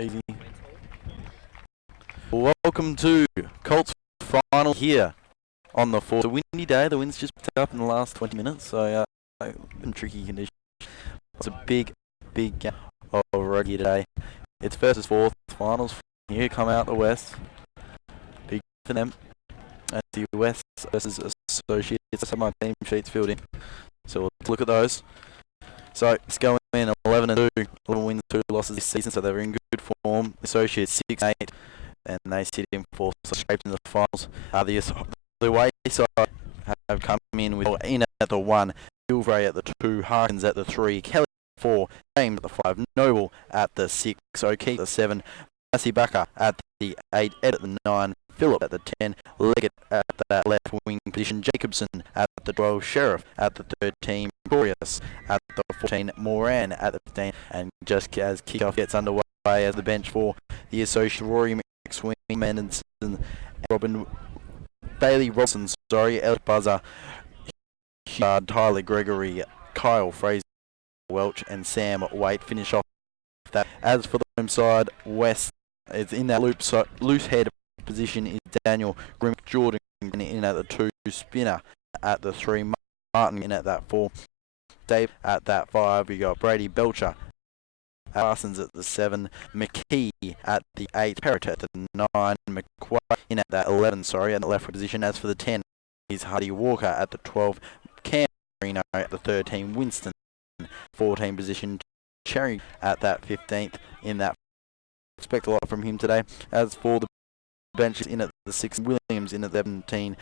Easy. Welcome to Colts final here on the 4th. It's a windy day. The wind's just picked up in the last 20 minutes, so in tricky conditions. It's a big game of rugby today. It's versus 4th finals here. Come out the West. Big for them. And the West versus Associates. That's my team sheets filled in. So let's look at those. So it's going in 11-2, 11 wins, 2 losses this season, so they're in good form. Associates 6-8, and they sit in 4th, so scraped in the finals. The away side have come in with in at the 1, Gilvray at the 2, Harkins at the 3, Kelly at the 4, James at the 5, Noble at the 6, O'Keefe at the 7, Massey Backer at the 8, Ed at the 9, Phillip at the 10, Leggett at that left wing position, Jacobson at the 12, Sheriff at the 13, Glorious at the 14, Moran at the 15, and just as kickoff gets underway as the bench for the associate, Rory McSween, Manderson, and Bailey Robson, Elliot Buzzer, Tyler Gregory, Kyle Fraser, Welch, and Sam Waite finish off that. As for the home side, West is in that loose head position is Daniel Grim, Jordan in at the 2, Spinner at the 3, Martin in at that 4, Dave at that 5, we got Brady Belcher, Parsons at the 7, McKee at the 8, Parrott at the 9, McQuay in at that 11, at the left position. As for the 10 is Hardy Walker at the 12, Cam Marino at the 13, Winston 14 position, Cherry at that 15th in that. Expect a lot from him today. As for the bench is in at the 6, Williams in at the 17,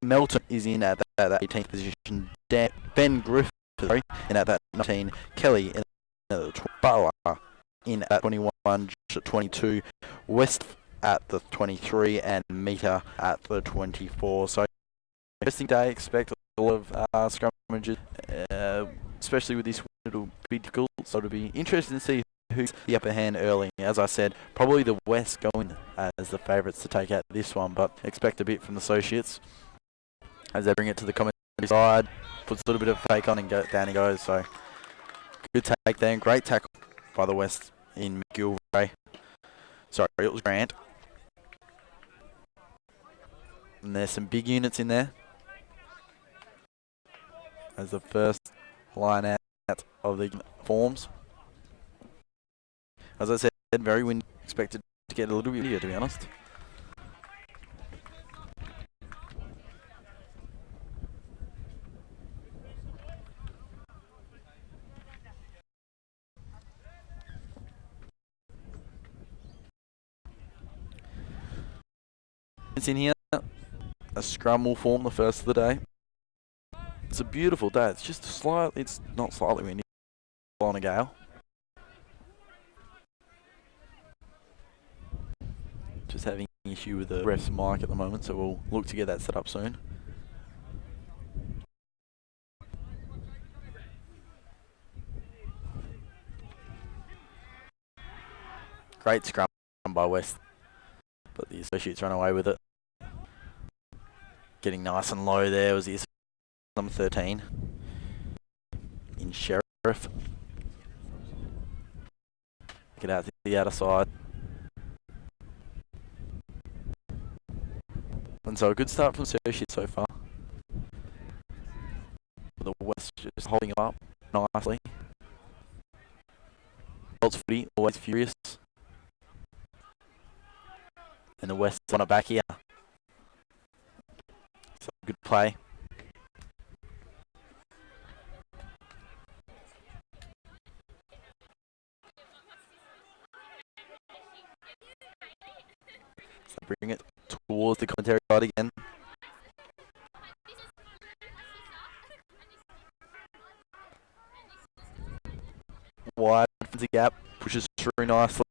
Melton is in at that 18th position, Ben Griffith in at that 19, Kelly in at the 20, Butler in at 21, 22, West at the 23, and Meter at the 24. So interesting day. Expect a lot of scrummages, especially with this one. It'll be difficult, so it'll be interesting to see who's the upper hand early. As I said, probably the West going as the favourites to take out this one, but expect a bit from the Associates as they bring it to the commentary side, puts a little bit of fake on and down he goes. So good take there, great tackle by the West in McGilvray. Sorry, it was Grant. And there's some big units in there as the first line out of the forms. As I said, very windy, expected to get a little bit here, to be honest. It's in here. A scrum will form the first of the day. It's a beautiful day. It's just slightly, it's not slightly windy, on a gale. Just having an issue with the ref's mic at the moment, so we'll look to get that set up soon. Great scrum by West, but the Associates run away with it. Getting nice and low there was the number 13 in Sheriff. Get out to the outer side. And so a good start from Associates so far. The West just holding it up nicely. Colts footy, always furious. And the West on it back here. So good play. So bring it towards the commentary side again. Wide the gap, pushes through nicely.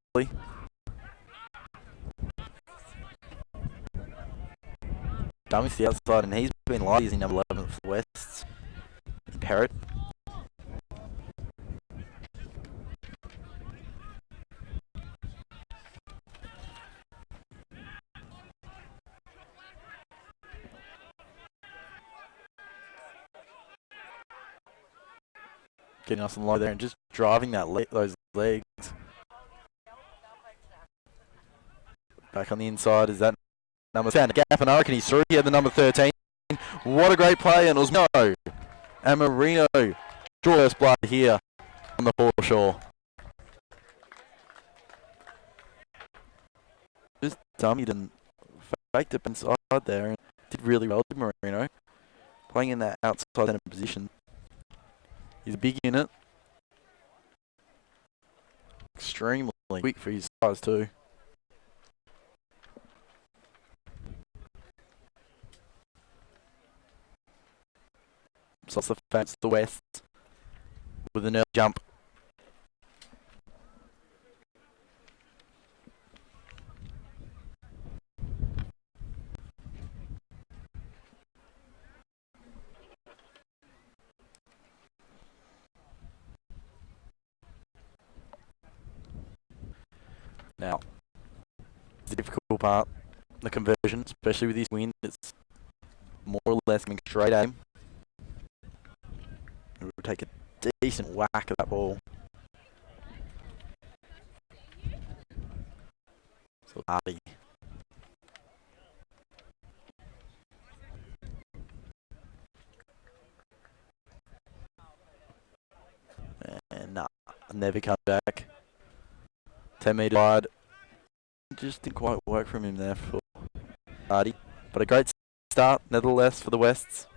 Dummies the outside, and he's been light. He's in number 11 for the West. Parrott. Getting us in low there and just driving that those legs. Back on the inside is that number 10. Gap and I reckon he's through here, the number 13. What a great play, and it was Marino. And Marino draw first blood here on the foreshore. Just dummied and faked it inside there and did really well, did Marino. Playing in that outside center position. He's a big unit. Extremely quick for his size too. So that's the fence, the West with an early jump. Now, the difficult part, the conversion, especially with this wind, it's more or less coming straight at him. It will take a decent whack at that ball. So Hardy. And nah, never come back. 10 metre wide. Just didn't quite work from him there for Hardy. But a great start, nevertheless, for the Wests.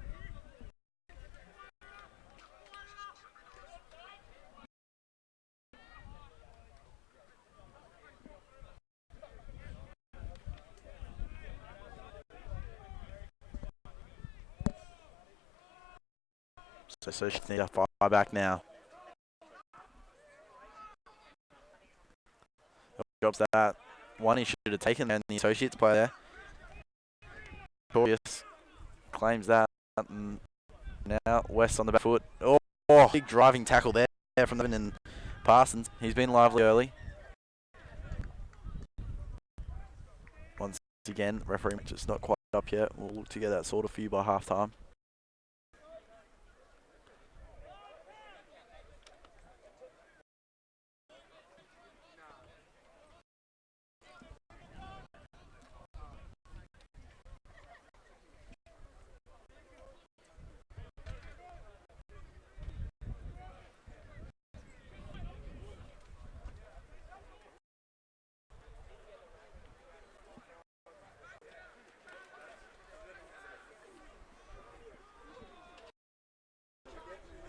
So she need a fire back now. Drops that. One he should have taken and the Associates play there. Victorious claims that. And now West on the back foot. Oh, big driving tackle there from Evan and Parsons. He's been lively early. Once again, referee just not quite up yet. We'll look to get that sorted for you by half time.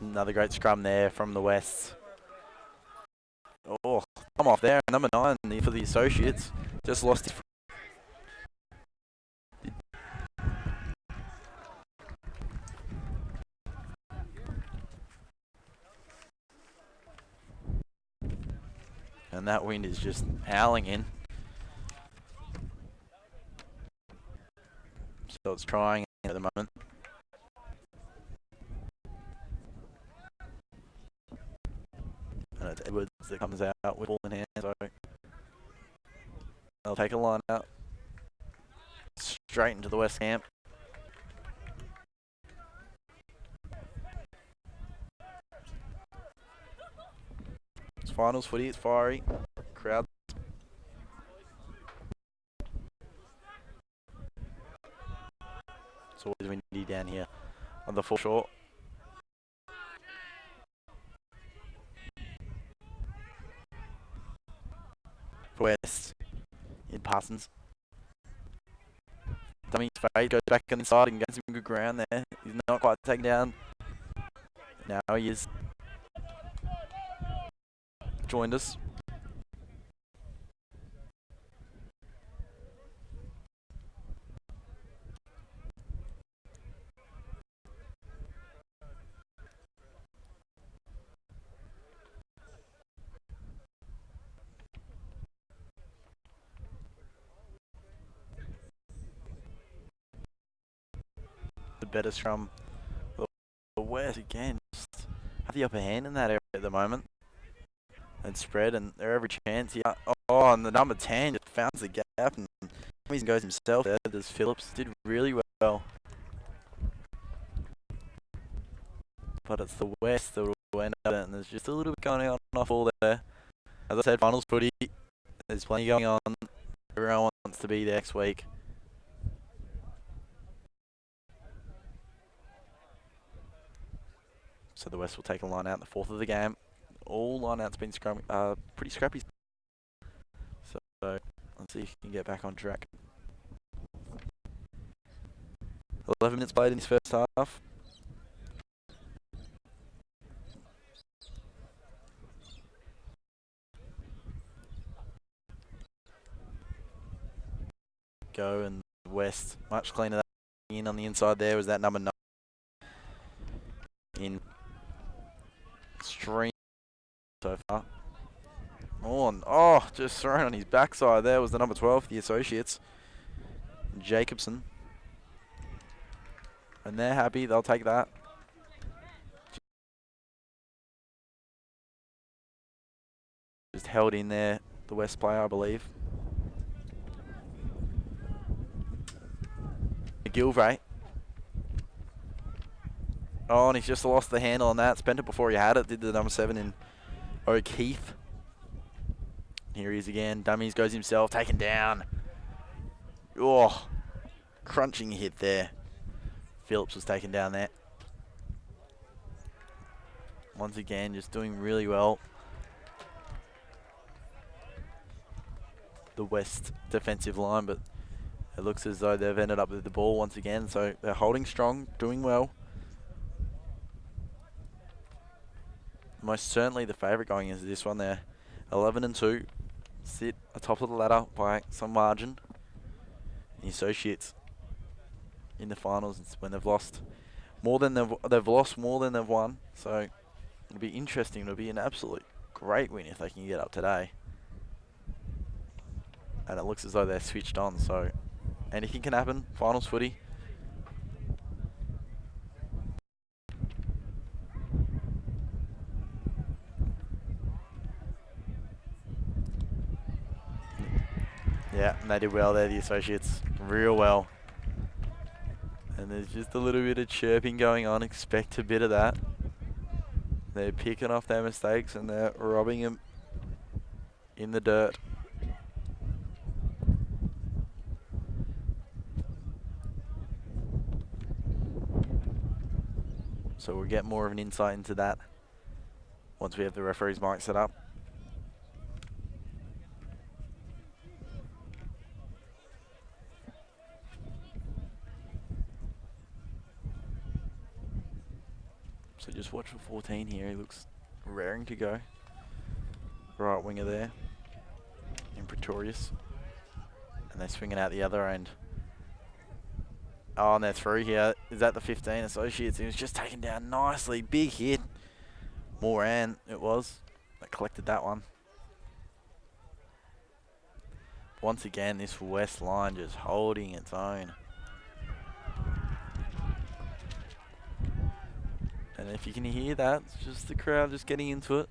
Another great scrum there from the West. Oh, come off there. Number 9 for the Associates. Just lost his. And that wind is just howling in. So it's trying at the moment. And it's Edwards that comes out with ball in hand. So they'll take a line out. Straight into the West camp. It's finals footy, it's fiery. Crowd. It's always windy down here on the foreshore. West in Parsons. Dummy's fade, goes back inside and gets some good ground there. He's not quite taken down. Now he is. Joined us. The better scrum. The West again just have the upper hand in that area at the moment. And spread, and they're every chance here. Oh, and the number 10 just found the gap and goes himself there. There's Phillips, did really well. But it's the West that will end up, and there's just a little bit going on off all there. As I said, finals footy, there's plenty going on. Everyone wants to be there next week. So the West will take a line out in the fourth of the game. All line outs been pretty scrappy. So let's see if he can get back on track. 11 minutes played in this first half. Go and West much cleaner. In on the inside there was that number 9 in stream so far. Oh, just thrown on his backside there was the number 12 for the Associates, Jacobson. And they're happy, they'll take that. Just held in there, the West player, I believe. McGilvray. Oh, and he's just lost the handle on that. Spent it before he had it. Did the number 7 in O'Keefe. Here he is again. Dummies goes himself. Taken down. Oh, crunching hit there. Phillips was taken down there. Once again, just doing really well. The West defensive line, but it looks as though they've ended up with the ball once again. So they're holding strong, doing well. Most certainly the favourite going into this one there. 11-2. Sit atop of the ladder by some margin. The Associates in the finals when they've lost more than they've lost more than they've won. So it'll be interesting. It'll be an absolute great win if they can get up today. And it looks as though they're switched on. So anything can happen. Finals footy. Yeah, and they did well there, the Associates. Real well. And there's just a little bit of chirping going on. Expect a bit of that. They're picking off their mistakes and they're robbing them in the dirt. So we'll get more of an insight into that once we have the referee's mic set up. So just watch for 14 here. He looks raring to go. Right winger there in Pretorius. And they're swinging out the other end. Oh, and they're through here. Is that the 15 Associates? He was just taken down nicely. Big hit. Moran, it was. They collected that one. Once again, this West line just holding its own. And if you can hear that, it's just the crowd just getting into it.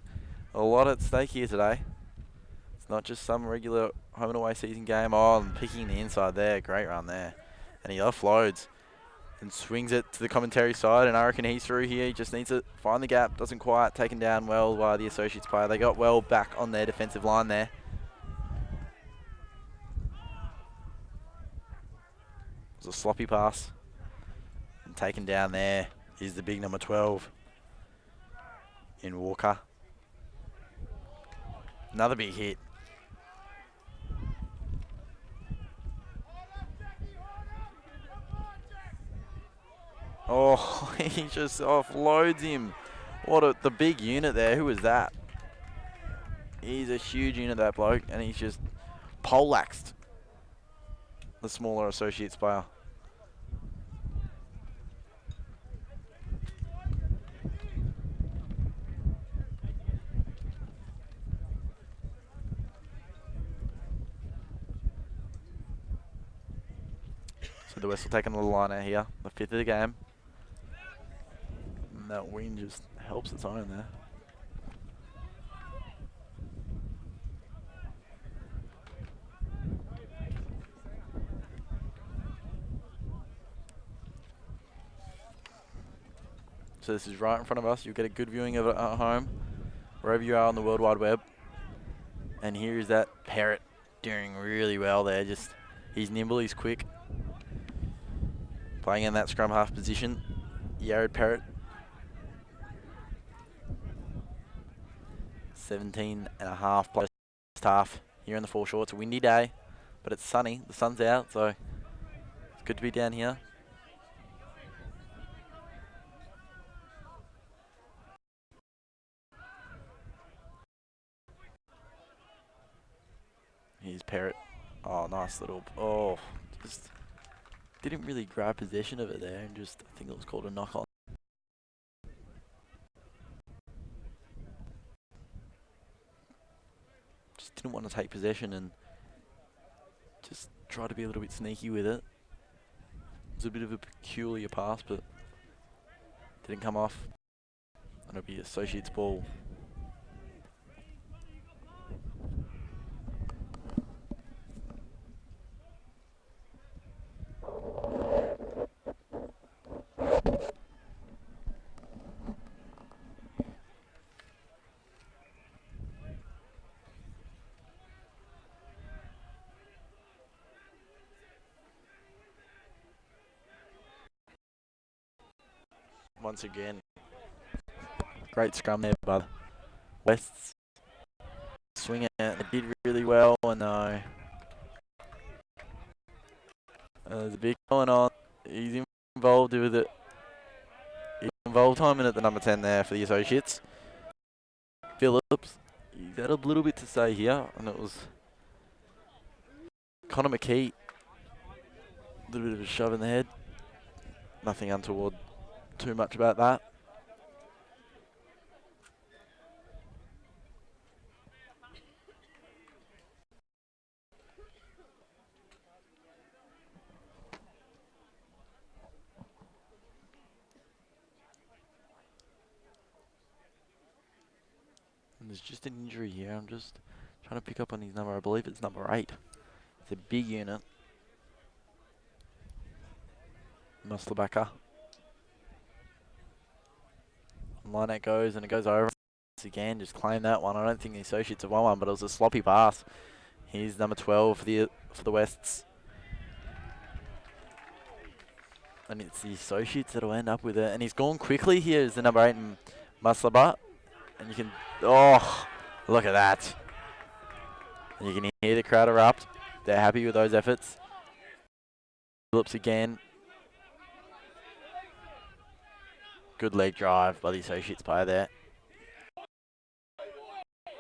A lot at stake here today. It's not just some regular home and away season game. Oh, and picking the inside there. Great run there. And he offloads and swings it to the commentary side. And I reckon he's through here. He just needs to find the gap. Doesn't quite. Taken down well by the Associates player. They got well back on their defensive line there. It was a sloppy pass. And taken down there is the big number 12 in Walker. Another big hit. Oh, he just offloads him. What the big unit there. Who was that? He's a huge unit, that bloke, and he's just poleaxed the smaller Associates player. So the West will take another line out here, the 5th of the game. And that wind just helps its own there. So this is right in front of us. You'll get a good viewing of it at home, wherever you are on the World Wide Web. And here is that parrot doing really well there. Just he's nimble, he's quick. Playing in that scrum half position. Yared Parrott. 17.5 plus half here in the foreshore. It's a windy day, but it's sunny. The sun's out, so it's good to be down here. Here's Parrott. Oh, nice little. Oh, just didn't really grab possession of it there, and just I think it was called a knock on. Just didn't want to take possession and just try to be a little bit sneaky with it. It was a bit of a peculiar pass, but didn't come off. And it'll be Associates ball. Once again, great scrum there by Wests. Swing it, it did really well, and there's a big going on. He's involved with it. He's involved timing at the number 10 there for the Associates. Phillips, he's had a little bit to say here, and it was Connor McKee. A little bit of a shove in the head. Nothing untoward too much about that. And there's just an injury here. I'm just trying to pick up on his number. I believe it's number 8. It's a big unit. Musselbacker. Line it goes, and it goes over. Once again, just claim that one. I don't think the Associates have won one, but it was a sloppy pass. Here's number 12 for the Wests. And it's the Associates that'll end up with it. And he's gone quickly here as the number 8 in Musselbacker. And you can, oh, look at that. And you can hear the crowd erupt. They're happy with those efforts. Phillips again. Good leg drive by the Associates player there.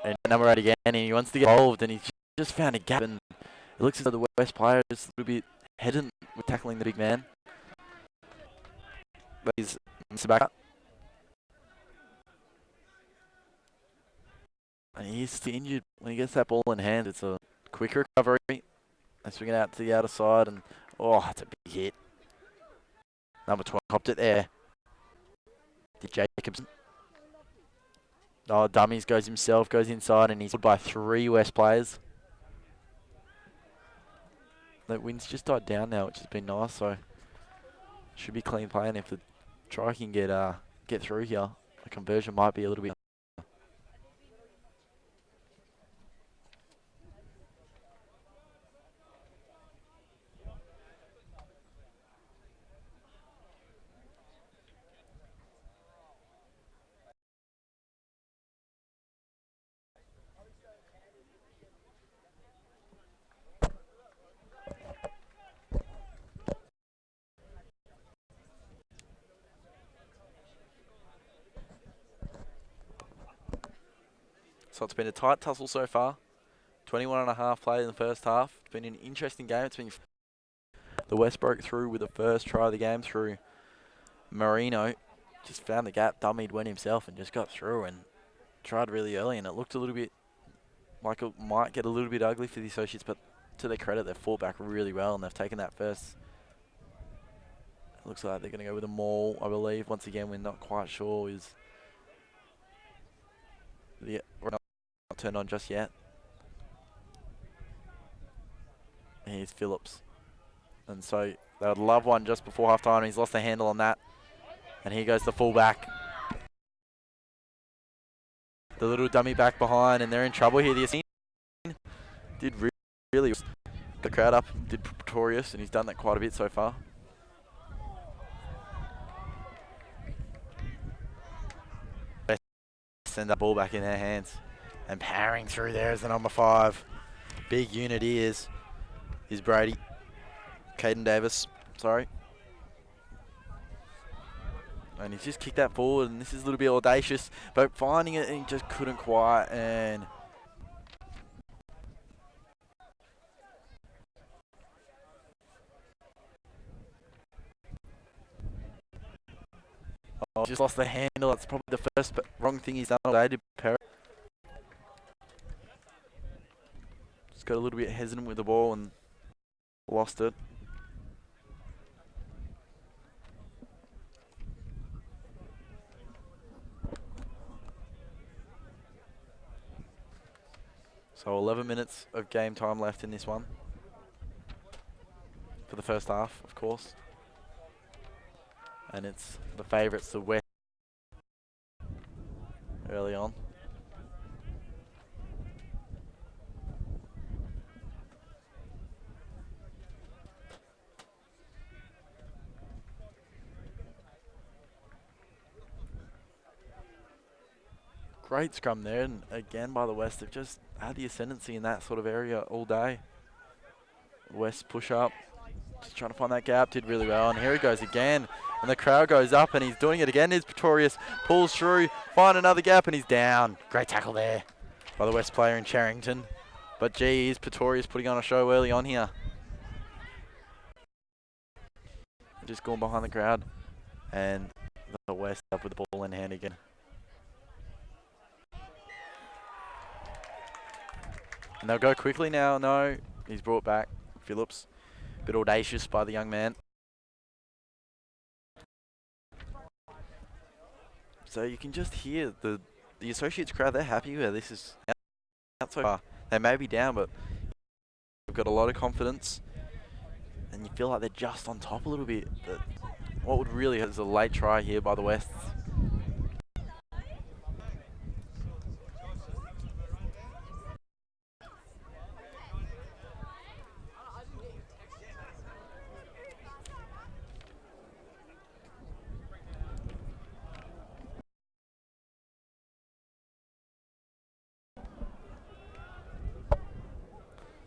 And number 8 again, and he wants to get involved, and he's just found a gap. And it looks as though the West player is a little bit hesitant with tackling the big man. But he's back. And he's still injured. When he gets that ball in hand, it's a quick recovery. They swing it out to the outer side, and oh, that's a big hit. Number 12 copped it there. Did Jacobson. Oh, Dummies goes himself, goes inside, and he's pulled by 3 West players. The wind's just died down now, which has been nice, so should be clean playing. If the try can get through here, the conversion might be a little bit. So it's been a tight tussle so far. 21.5 played in the first half. It's been an interesting game. It's been the West broke through with the first try of the game through Marino. Just found the gap, dummied, went himself, and just got through and tried really early. And it looked a little bit like it might get a little bit ugly for the Associates, but to their credit, they've fought back really well, and they've taken that first. It looks like they're going to go with a maul, I believe. Once again, we're not quite sure is we're not turned on just yet. Here's Phillips. And so they would love one just before half-time. He's lost the handle on that. And here goes the fullback. The little dummy back behind, and they're in trouble here. The Associates did really the crowd up, did Pretorius, and he's done that quite a bit so far. Send that ball back in their hands. And powering through there is the number 5. Big unit he is Brady. Caden Davis, sorry. And he's just kicked that forward, and this is a little bit audacious, but finding it, and he just couldn't quite, and just lost the handle. That's probably the first wrong thing he's done all day to prepare. Just got a little bit hesitant with the ball and lost it. So 11 minutes of game time left in this one. For the first half, of course. And it's the favourites, the West, early on. Great scrum there, and again by the West, they've just had the ascendancy in that sort of area all day. West push up, just trying to find that gap, did really well, and here he goes again, and the crowd goes up, and he's doing it again. Here's Pretorius, pulls through, find another gap, and he's down. Great tackle there by the West player in Charrington. But geez, Pretorius putting on a show early on here. Just going behind the crowd, and the West up with the ball in hand again. And they'll go quickly now. No, he's brought back. Phillips, a bit audacious by the young man. So you can just hear the Associates crowd. They're happy where this is out so far. They may be down, but they've got a lot of confidence. And you feel like they're just on top a little bit. But what would really hurt is a late try here by the West.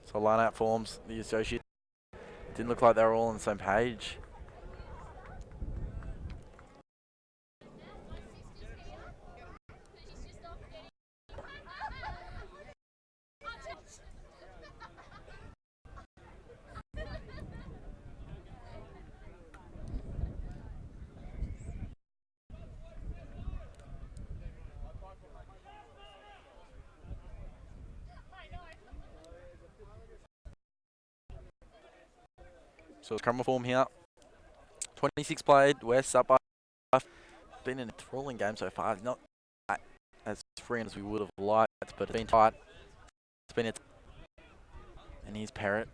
So line-out forms, the Associates didn't look like they were all on the same page. So it's scrum form here. 26 played, West up by 5. Been an enthralling game so far. Not as free as we would have liked, but it's been tight. It's been and here's Parrott.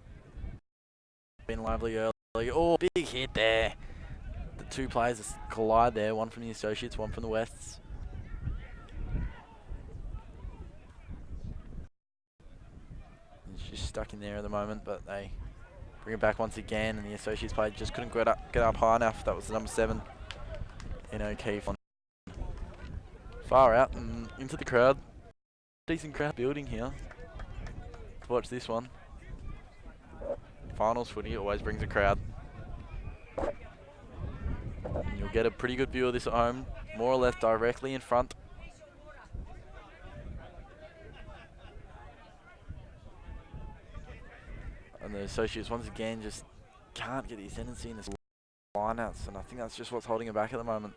Been lively early. Oh, big hit there. The two players collide there. One from the Associates, one from the Wests. He's just stuck in there at the moment, but they bring it back once again, and the Associates player just couldn't get up high enough. That was the number 7 in O'Keefe. Far out and into the crowd. Decent crowd building here. Watch this one. Finals footy always brings a crowd. And you'll get a pretty good view of this at home, more or less directly in front. And the Associates once again just can't get the ascendancy in this lineouts, and I think that's just what's holding it back at the moment.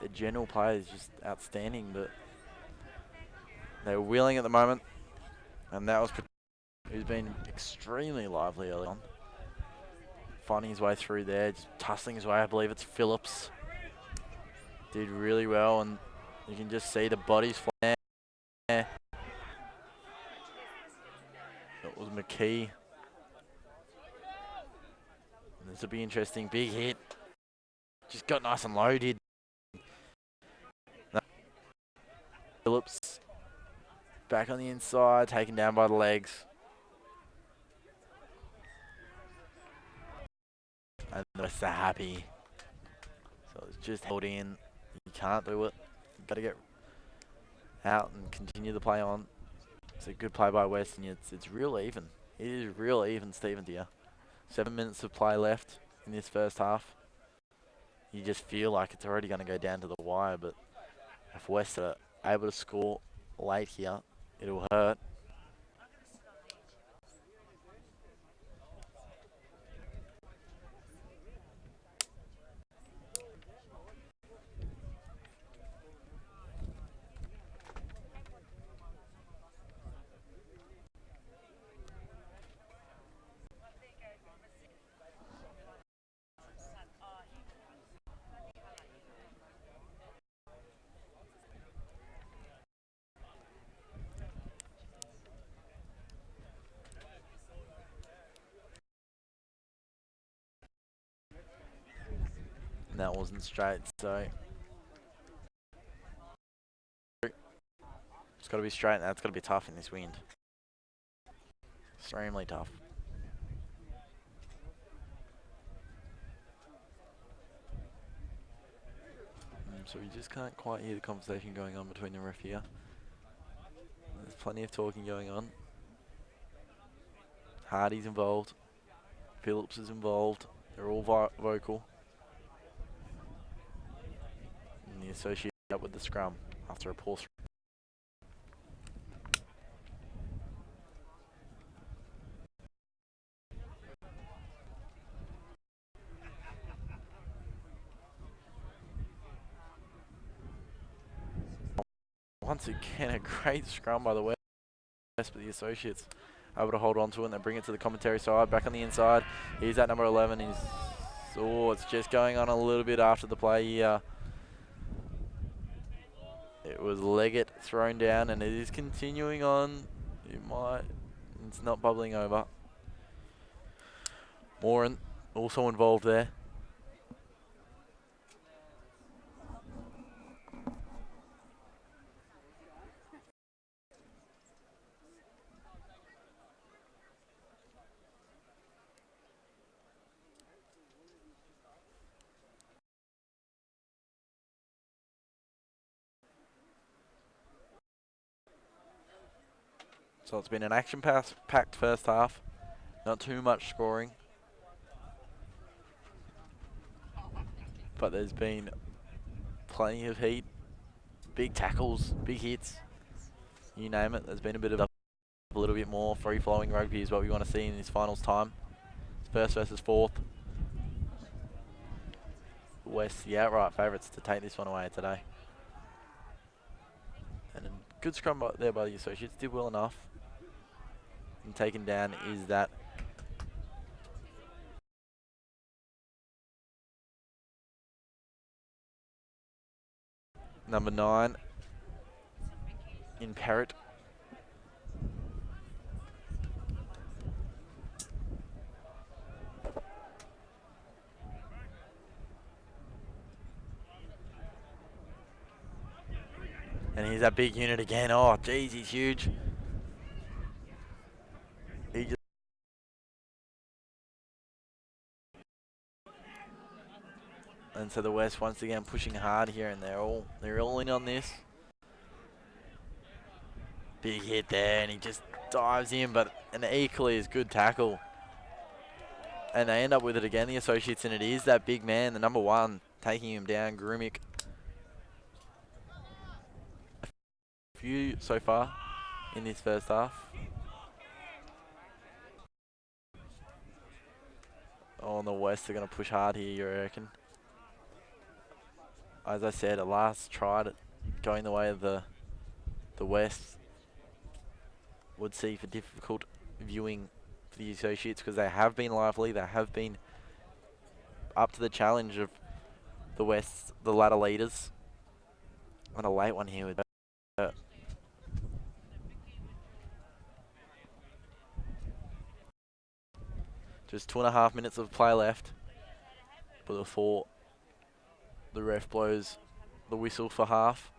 Their general play is just outstanding, but they're wheeling at the moment, and that was who's been extremely lively early on. Finding his way through there, just tussling his way. I believe it's Phillips. Did really well, and you can just see the bodies flying there. That was McKee. And this will be interesting. Big hit. Just got nice and loaded. Phillips back on the inside, taken down by the legs. The West are happy. So it's just held in. You can't do it. You've got to get out and continue the play on. It's a good play by West, and it's real even. It is real even, Stephen dear. 7 minutes of play left in this first half. You just feel like it's already going to go down to the wire, but if West are able to score late here, it'll hurt. And that wasn't straight, so it's got to be straight, and that's got to be tough in this wind. Extremely tough. So we just can't quite hear the conversation going on between the ref here. There's plenty of talking going on. Hardy's involved. Phillips is involved. They're all vocal. And the associate up with the scrum after a poor scrum. Once again, a great scrum by the West, but the associates able to hold on to it and they bring it to the commentary side. Back on the inside, he's at number 11. It's just going on a little bit after the play here. It was Leggett thrown down, and it is continuing on. It's not bubbling over. Moran also involved there. So it's been an action-packed first half. Not too much scoring. But there's been plenty of heat. Big tackles, big hits. You name it. There's been a bit of a little bit more free-flowing rugby is what we want to see in this finals time. It's first versus fourth. West, the outright favourites to take this one away today. And a good scrum there by the associates. Did well enough. And taken down is that number 9 in Parrott. And he's that big unit again. Oh, geez, he's huge. And so the West once again pushing hard here, and they're all in on this. Big hit there, and he just dives in, but an equally as good tackle. And they end up with it again, the associates, and it is that big man, the number 1, taking him down, Grumick. A few so far in this first half. Oh, and the West are going to push hard here, you reckon? As I said, a last try at going the way of the West would see for difficult viewing for the associates, because they have been lively, they have been up to the challenge of the West, the ladder leaders. And a late one here with just 2.5 minutes of play left before the ref blows the whistle for half.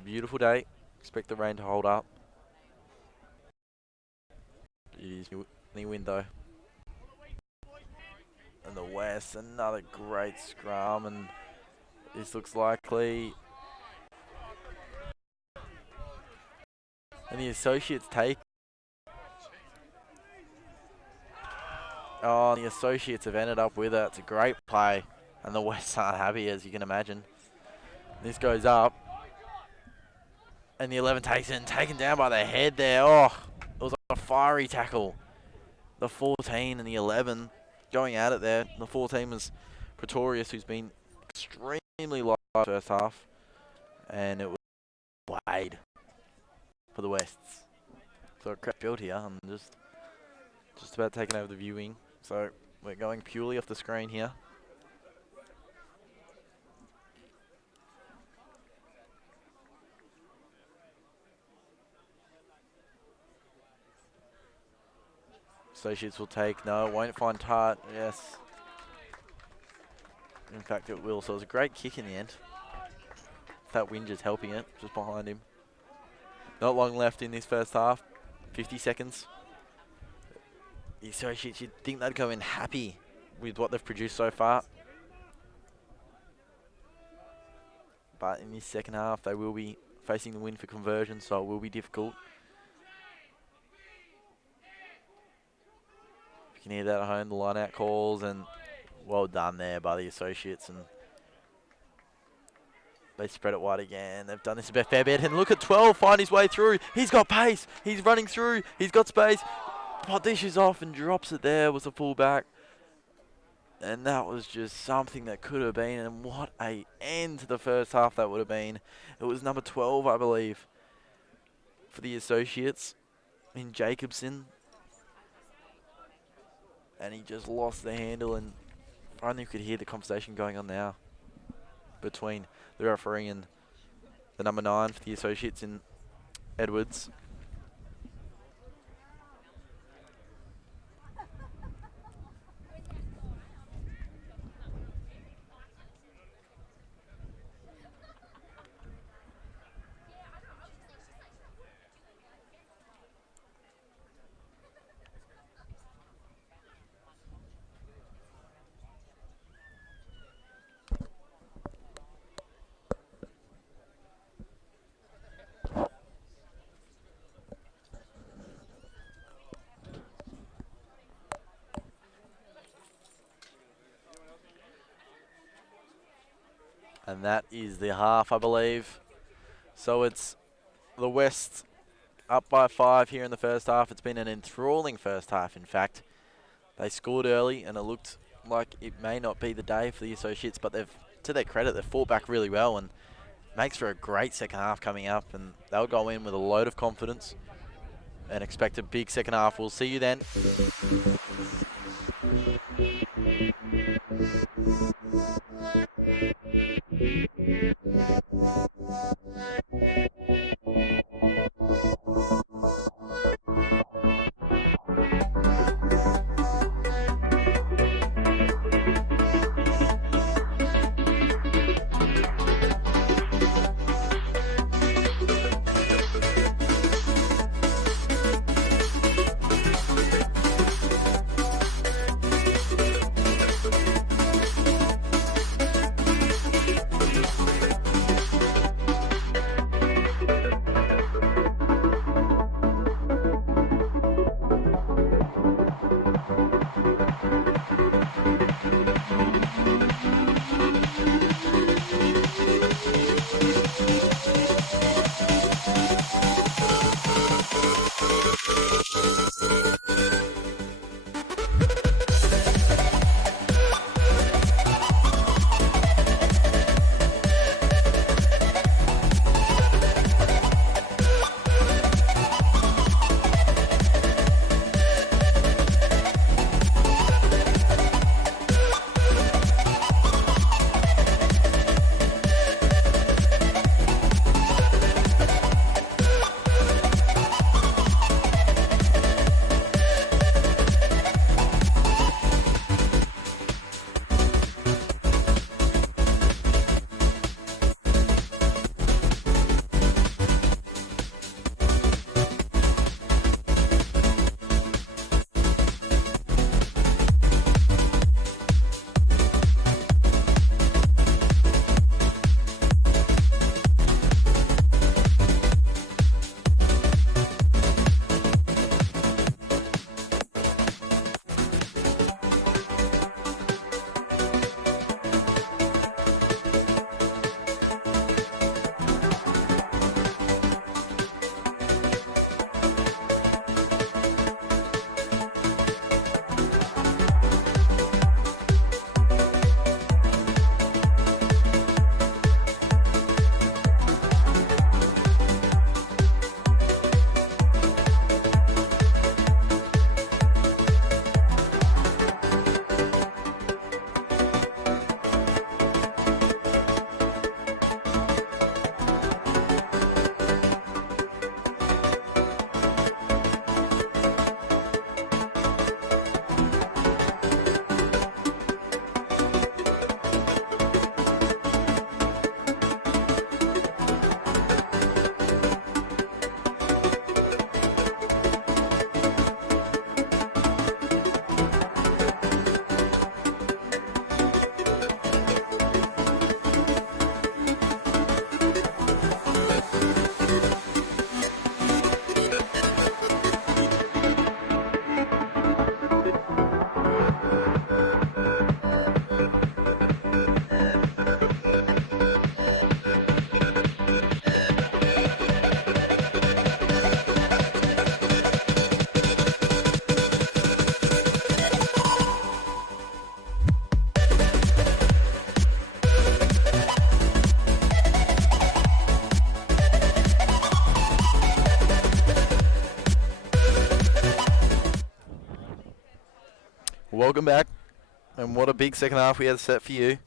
a beautiful day. Expect the rain to hold up. It is any wind though. And the West, another great scrum, and this looks likely. And the Associates take. Oh, the Associates have ended up with it. It's a great play. And the West aren't happy, as you can imagine. This goes up. And the 11 takes it and taken down by the head there. Oh, it was a fiery tackle. The 14 and the 11 going at it there. The 14 was Pretorius, who's been extremely low first half. And it was Wade for the Wests. So a crap build here. I'm just about taking over the viewing. So we're going purely off the screen here. Associates will take, no, won't find Tart, yes. In fact it will, so it was a great kick in the end. That wind just helping it, just behind him. Not long left in this first half, 50 seconds. The Associates, you'd think they'd go in happy with what they've produced so far. But in this second half, they will be facing the wind for conversion, so it will be difficult. You can hear that at home, the line-out calls, and well done there by the Associates. And they spread it wide again. They've done this a fair bit. And look at 12 find his way through. He's got pace. He's running through. He's got space. Pot dishes off and drops it there. Was a fullback. And that was just something that could have been. And what a end to the first half that would have been. It was number 12, I believe, for the Associates in Jacobson. And he just lost the handle, and only you could hear the conversation going on now between the referee and the number 9 for the Associates in Edwards. And that is the half, I believe. So it's the West up by 5 here in the first half. It's been an enthralling first half, in fact. They scored early, and it looked like it may not be the day for the Associates, but they've, to their credit, they've fought back really well and makes for a great second half coming up, and they'll go in with a load of confidence and expect a big second half. We'll see you then. welcome back. And what a big second half we had set for you.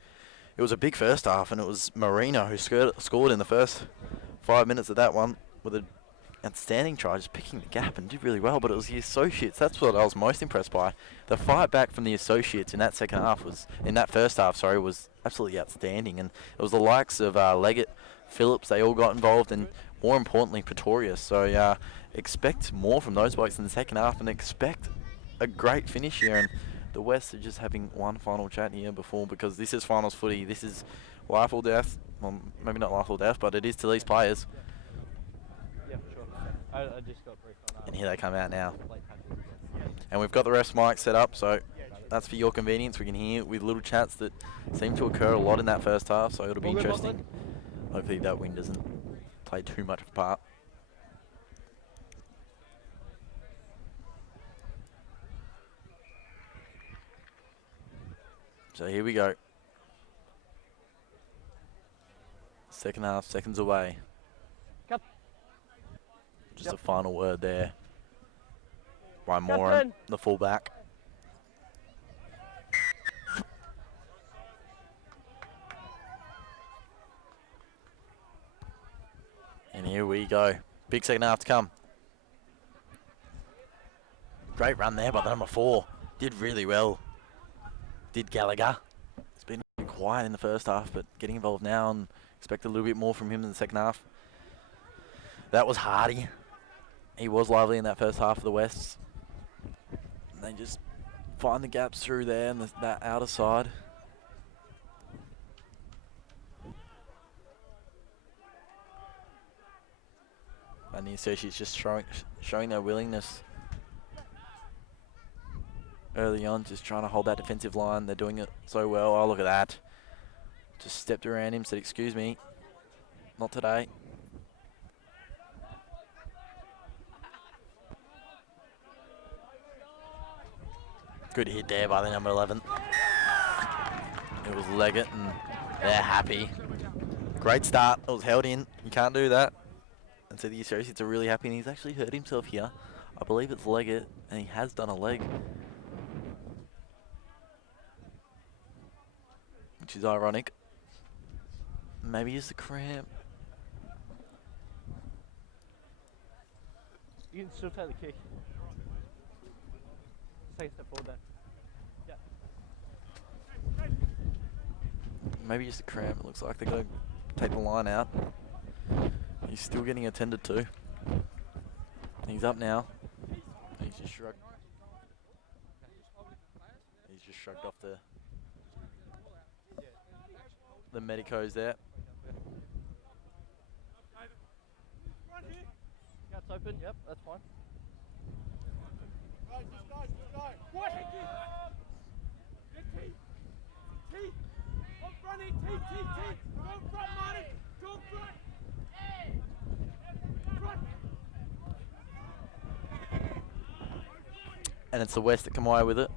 It was a big first half, and it was Marino who scored in the first 5 minutes of that one with an outstanding try, just picking the gap and did really well. But it was the associates. That's what I was most impressed by. The fight back from the associates in that second half first half, was absolutely outstanding. And it was the likes of Leggett, Phillips, they all got involved, and more importantly, Pretorius. So expect more from those blokes in the second half, and expect a great finish here. And the West are just having one final chat here before, because this is finals footy. This is life or death. Well, maybe not life or death, but it is to these players. Yeah, sure. I just got briefed on that. And here they come out now. And we've got the ref's mic set up, so that's for your convenience. We can hear with little chats that seem to occur a lot in that first half, so it'll be interesting. Hopefully that wind doesn't play too much of a part. So here we go. Second half, seconds away. Cut. Just a final word there by Moran, the fullback. And here we go. Big second half to come. Great run there by the number 4. Did really well. Did Gallagher. It's been quiet in the first half, but getting involved now, and expect a little bit more from him in the second half. That was Hardy. He was lively in that first half of the Wests. And they just find the gaps through there and that outer side. And the associates just showing their willingness early on, just trying to hold that defensive line. They're doing it so well. Oh, look at that. Just stepped around him, said, excuse me, not today. Good hit there by the number 11. It was Leggett, and they're happy. Great start. It was held in. You can't do that. And so the associates are really happy, and he's actually hurt himself here. I believe it's Leggett, and he has done a leg, which is ironic. Maybe it's the cramp. You can still take the kick. Take a step forward then. Yeah. Maybe just the cramp. It looks like they're going to take the line out. He's still getting attended to. He's up now. He's just shrugged. He's just shrugged off the medicos there. Cat's open, yep, that's fine. And it's the West that come away with it.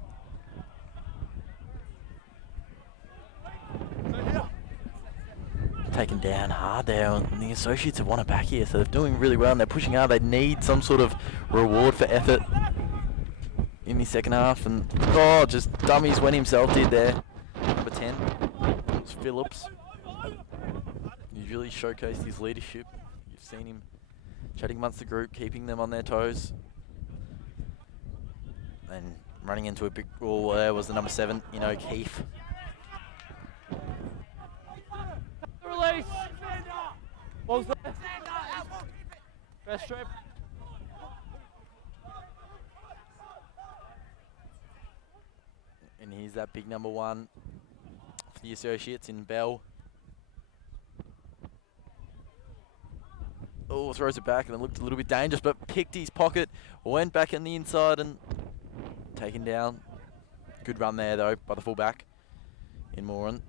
Taken down hard there, and the associates have won it back here, so they're doing really well and they're pushing hard. They need some sort of reward for effort in the second half, and just dummies when himself did there. Number 10 was Phillips. He's really showcased his leadership. You've seen him chatting amongst the group, keeping them on their toes. And running into a big wall there was the number 7, O'Keefe. Release! Ball's there. Best strip. And here's that big number 1 for the associates in Bell. Oh, throws it back and it looked a little bit dangerous, but picked his pocket, went back in the inside and taken down. Good run there though by the fullback in Moran.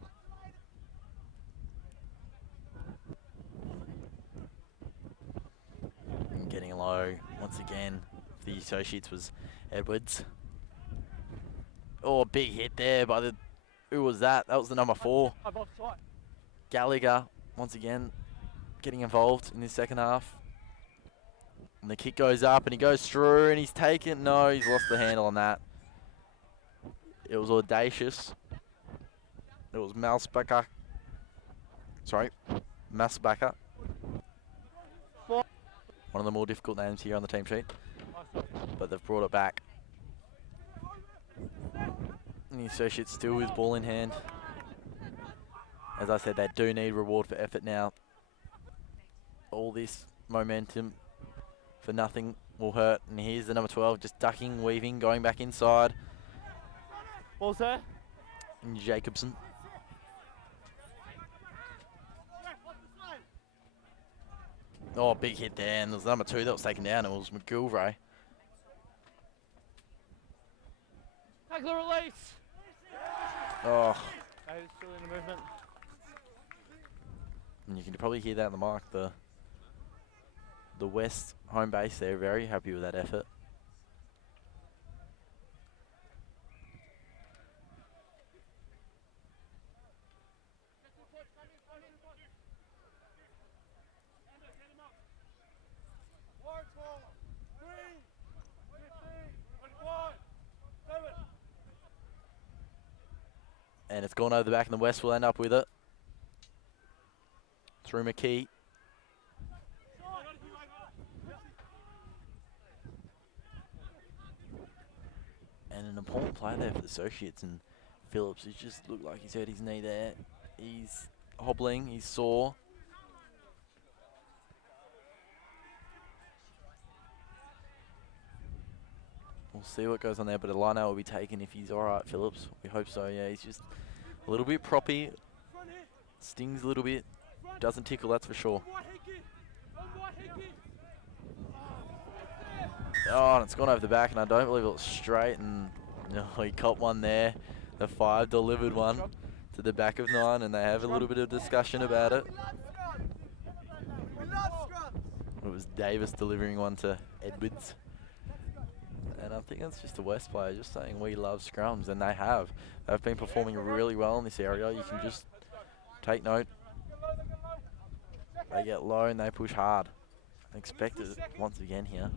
And getting low once again for the associates was Edwards. Oh, big hit there by the... Who was that? That was the number 4. Gallagher, once again, getting involved in this second half. And the kick goes up and he goes through and he's taken... No, he's lost the handle on that. It was audacious. It was Malsbacher. Sorry, Masbacher. One of the more difficult names here on the team sheet. But they've brought it back. And the Associates still with ball in hand. As I said, they do need reward for effort now. All this momentum for nothing will hurt. And here's the number 12, just ducking, weaving, going back inside. Ball's there. And Jacobson. Oh, big hit there. And there was number 2 that was taken down. It was McGilvray. Tackle release. Oh. He's still in the movement. And you can probably hear that in the mic. The West home base, they're very happy with that effort. And it's gone over the back, and the West will end up with it. Through McKee. And an important play there for the Associates, and Phillips has just looked like he's hurt his knee there. He's hobbling, he's sore. We'll see what goes on there, but a line out will be taken if he's alright, Phillips. We hope so, yeah. He's just a little bit proppy. Stings a little bit. Doesn't tickle, that's for sure. Oh, and it's gone over the back, and I don't believe it was straight, and no, he caught one there. The 5 delivered one to the back of 9, and they have a little bit of discussion about it. It was Davis delivering one to Edwards. And I think that's just a West player just saying we love scrums, and they have. They've been performing really well in this area. You can just take note. They get low and they push hard. I expect it once again here.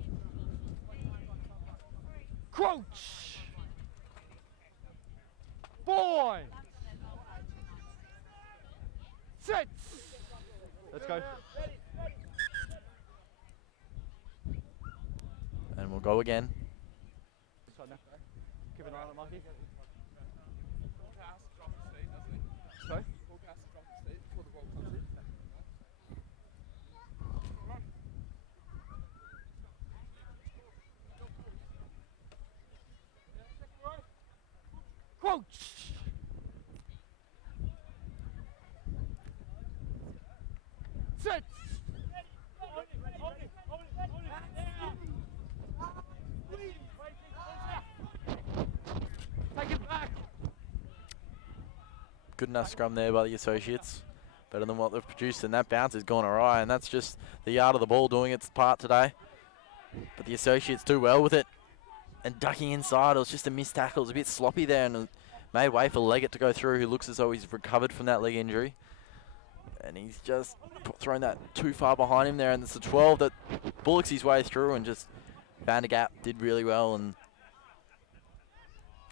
Crouch. Boy. Sit. Let's go. And we'll go again. Keep an eye on it, Mikey. Sorry? Crouch! Sit! Take it back! Good enough scrum there by the Associates. Better than what they've produced, and that bounce has gone awry, and that's just the yard of the ball doing its part today. But the Associates do well with it. And ducking inside, it was just a missed tackle. It was a bit sloppy there, and made way for Leggett to go through, who looks as though he's recovered from that leg injury. And he's just thrown that too far behind him there, and it's the 12 that bullocks his way through and just found a gap, did really well, and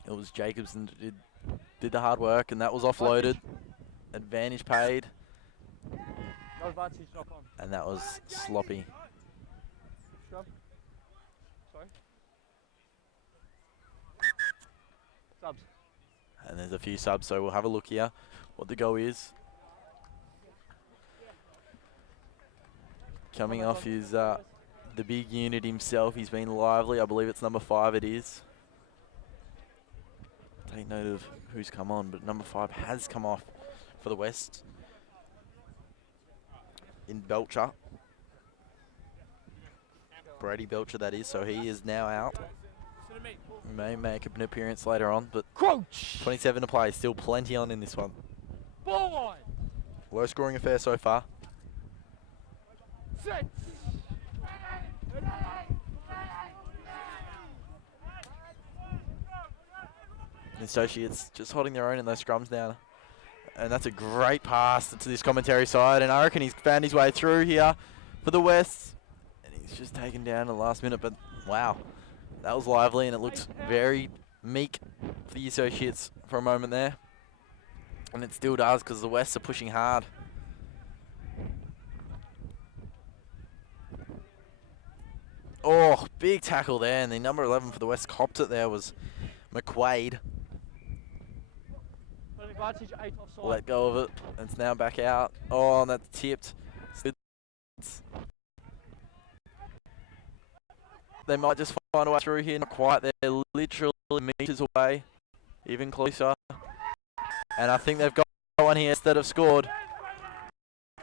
it was Jacobson that did the hard work, and that was offloaded. Advantage paid. No advantage, knock on. And that was sloppy. Scrub. Sorry. Subs. And there's a few subs, so we'll have a look here what the go is. Coming off is the big unit himself. He's been lively. I believe it's number 5 it is. Take note of who's come on, but number 5 has come off for the West. In Belcher. Brady Belcher, that is, so he is now out. He may make an appearance later on, but Crouch! 27 to play, still plenty on in this one. Boy! Low scoring affair so far. Sit! The Associates just holding their own in those scrums now. And that's a great pass to this commentary side, and I reckon he's found his way through here for the West. And he's just taken down at the last minute, but wow. That was lively, and it looked very meek for the Associates for a moment there. And it still does because the Wests are pushing hard. Oh, big tackle there. And the number 11 for the West copped it there was McQuaid. Advantage 8 offside. Let go of it. It's now back out. Oh, and that's tipped. They might just find a way through here. Not quite. They're literally meters away. Even closer. And I think they've got one here instead of scored.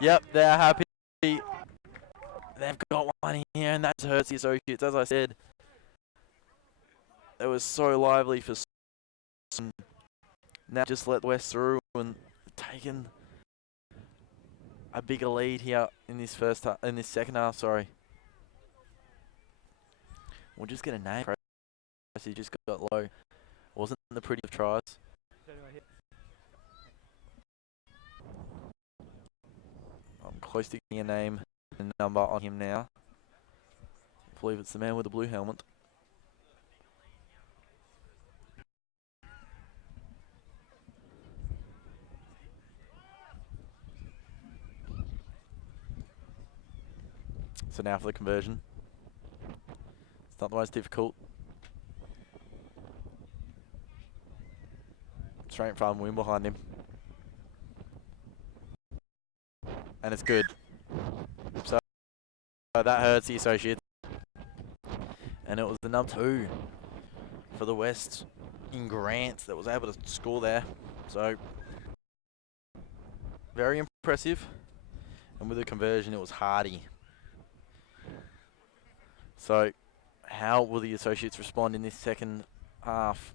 Yep, they're happy. They've got one here, and that hurts the Associates. As I said, it was so lively for some. Now just let West through and taken a bigger lead here in this second half. Sorry. We'll just get a name. He just got low. Wasn't the pretty of tries. I'm close to getting a name and number on him now. I believe it's the man with the blue helmet. So now for the conversion. It's not the most difficult. Straight in front, win behind him. And it's good. So that hurts the Associates. And it was the number 2 for the West in Grant that was able to score there. So very impressive. And with the conversion, it was Hardy. So how will the Associates respond in this second half?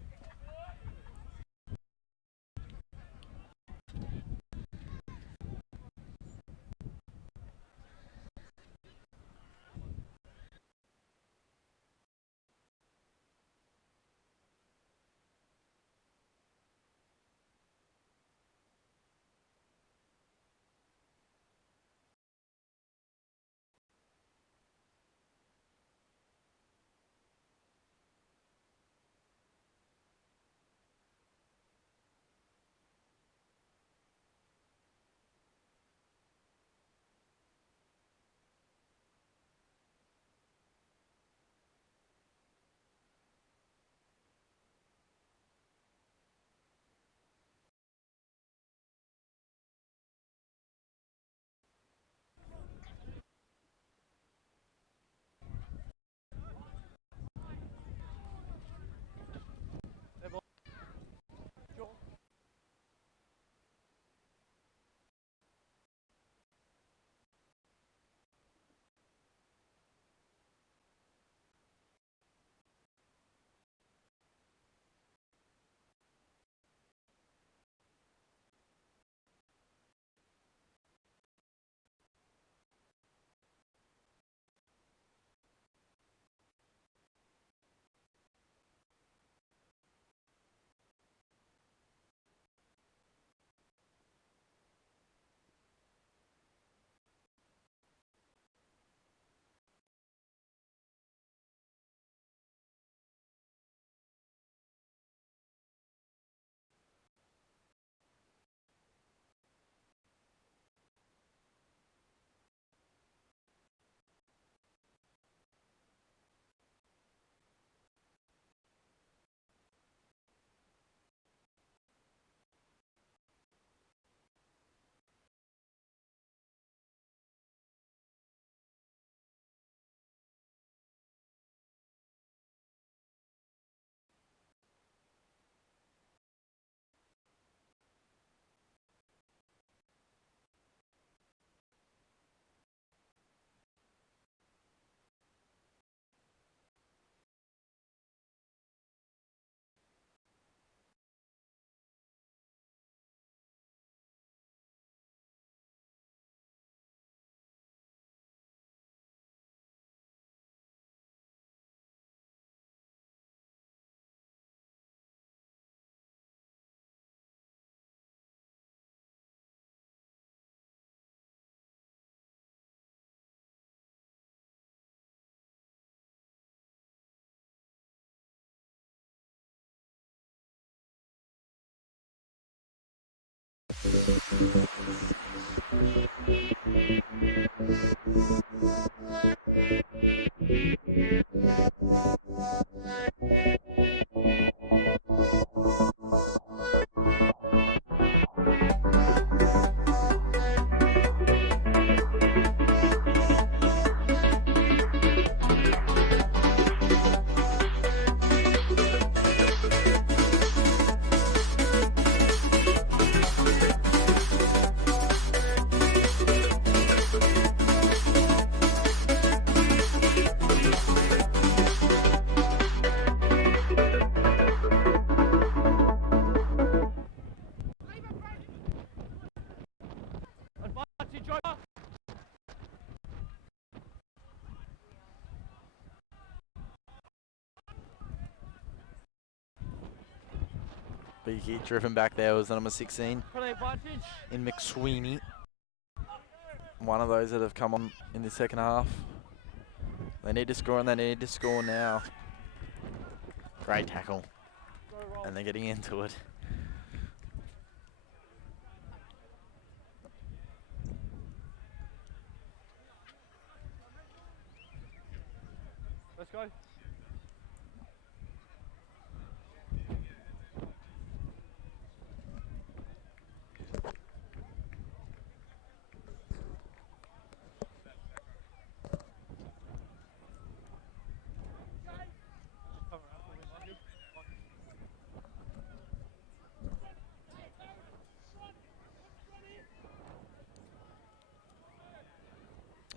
Advantage over. Big hit driven back there was the number 16 Play advantage. in McSweeney. One of those that have come on in the second half. They need to score and they need to score now. Great tackle. And they're getting into it. Let's go.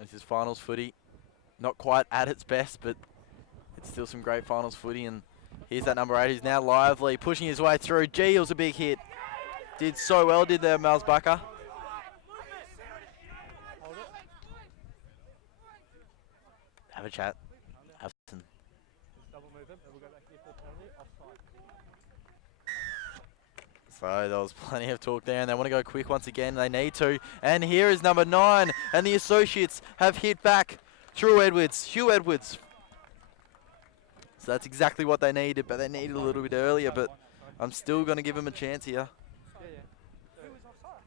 This is finals footy. Not quite at its best, but it's still some great finals footy. And here's that number 8 who's now lively, pushing his way through. Gee, it was a big hit. Did so well, did there, Miles Bucker. Hold it. Have a chat. Have some. Double move him, and we'll go back here for the penalty. Offside. So there was plenty of talk there, and they want to go quick once again. They need to. And here is number 9, and the Associates have hit back through Edwards, Hugh Edwards. So that's exactly what they needed, but they needed a little bit earlier. But I'm still going to give them a chance here. Yeah, yeah. Who was offside?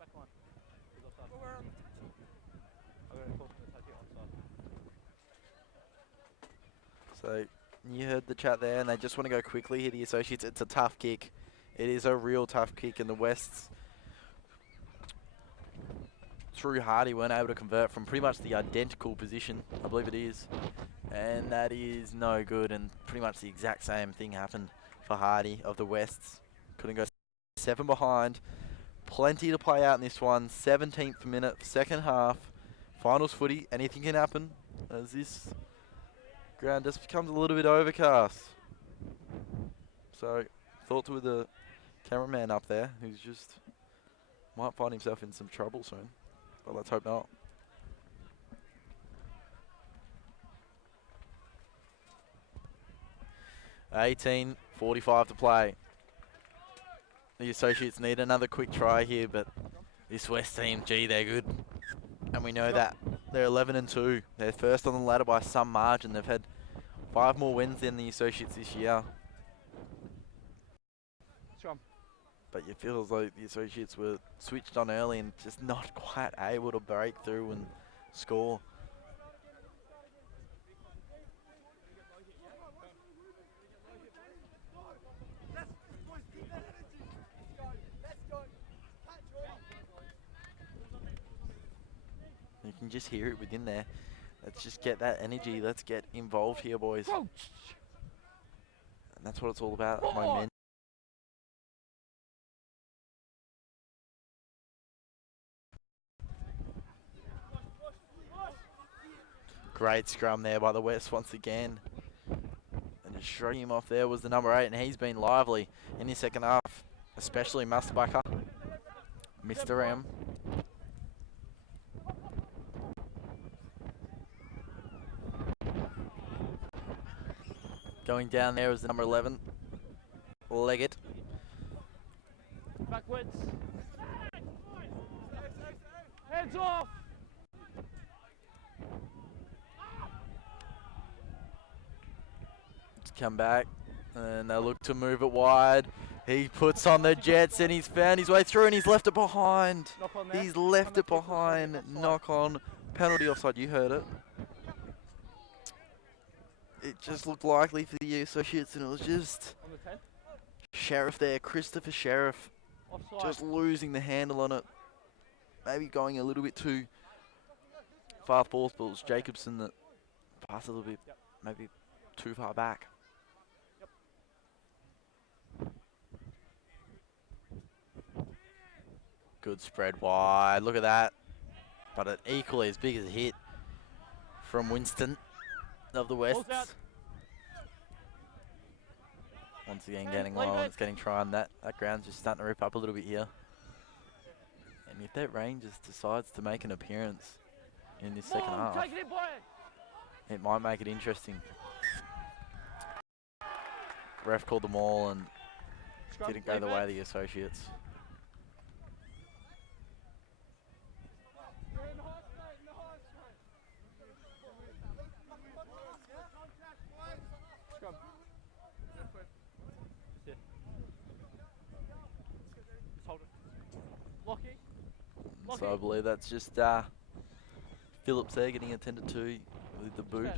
Back line. Who's offside? I'm going to call for the touchy offside. So you heard the chat there, and they just want to go quickly here, the Associates. It's a tough kick. It is a real tough kick, and the Wests, through Hardy, weren't able to convert from pretty much the identical position, I believe it is. And that is no good, and pretty much the exact same thing happened for Hardy of the Wests. Couldn't go 7 behind. Plenty to play out in this one. 17th minute, second half. Finals footy, anything can happen as this ground just becomes a little bit overcast. So, thoughts with the cameraman up there who's just might find himself in some trouble soon, but let's hope not. $18:45 to play. The Associates need another quick try here, but this West team, gee, they're good. And we know that. They're 11-2. They're first on the ladder by some margin. They've had 5 more wins than the Associates this year. Scrum. But you feel as though the Associates were switched on early and just not quite able to break through and score. You can just hear it within there. Let's just get that energy. Let's get involved here, boys. And that's what it's all about, momentum. Great scrum there by the West once again. And just shrugging him off there was the number 8, and he's been lively in his second half, especially Mustabaker. Mr. M. Going down there was the number 11, Leggett. Backwards. Hands off. Come back, and they look to move it wide. He puts on the Jets and he's found his way through and he's left it behind. Knock on there. He's left it Come back here, behind. offside. Knock on. Penalty offside. You heard it. It just looked likely for the Associates and it was just On the 10. Sheriff there. Christopher Sheriff Offside. just losing the handle on it. Maybe going a little bit too far forth, but it was Jacobson that passed a little bit, maybe too far back. Good spread wide. Look at that. But an equally as big as a hit from Winston of the West. Once again getting low and it's getting trying. That ground's just starting to rip up a little bit here. And if that Rangers decides to make an appearance in this second half, it might make it interesting. Ref called them all and didn't go the way of the Associates. So I believe that's just Phillips there getting attended to with the boot.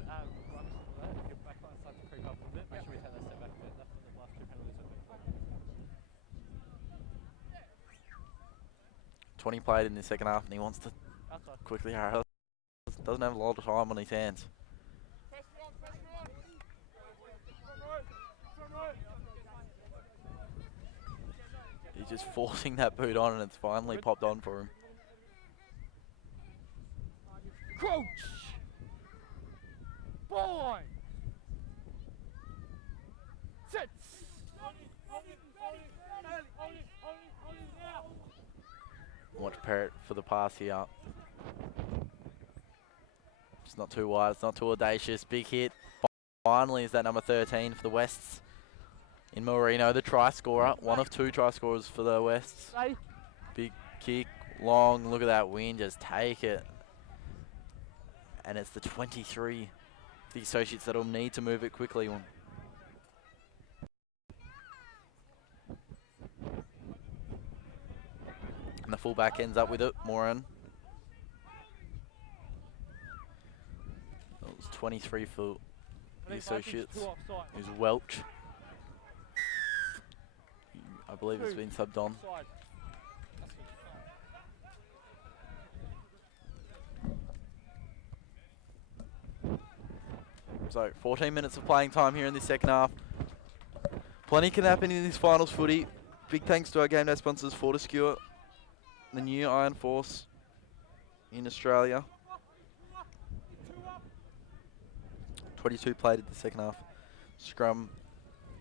20 played in the second half and he wants to quickly hurry. Doesn't have a lot of time on his hands. He's just forcing that boot on and it's finally popped on for him. Crouch! Boy! Sits! Watch Parrott for the pass here. It's not too wide, it's not too audacious. Big hit. Finally is that number 13 for the Wests. In Moreno, the try scorer. One of two try scorers for the Wests. Big kick, long. Look at that wind, just take it. And it's the 23. The Associates that'll need to move it quickly. And the fullback ends up with it, Moran. It was 23 for the Associates. It was Welch. I believe it's been subbed on. So 14 minutes of playing time here in this second half. Plenty can happen in this finals footy. Big thanks to our game day sponsors, Fortescue, the new Iron Force in Australia. 22 played in the second half. Scrum,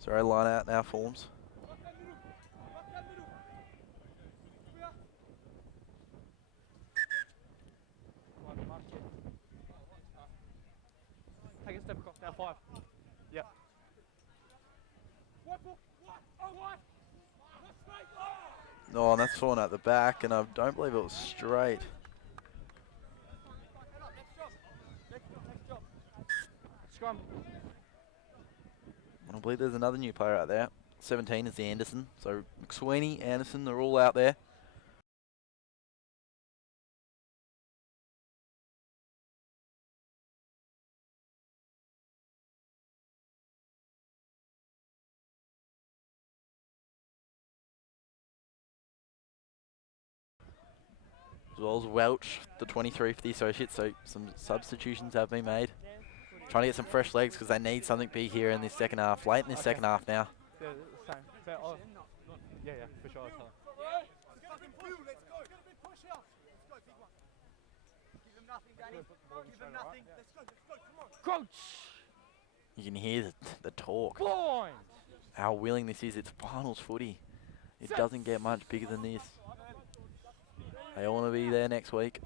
sorry, line out now forms. Take a step across, now 5. Yep. Oh, and that's fallen out the back, and I don't believe it was straight. Scrum. I believe there's another new player out there. 17 is Anderson. So McSweeney, Anderson, they're all out there. As well as Welch, the 23 for the Associates. So some substitutions have been made. Trying to get some fresh legs because they need something big here in this second half. Late in this second half now. Yeah, same. Yeah, for sure. Crouch! You can hear the talk. Blind! How willing this is. It's finals footy. It doesn't get much bigger than this. They all want to be there next week.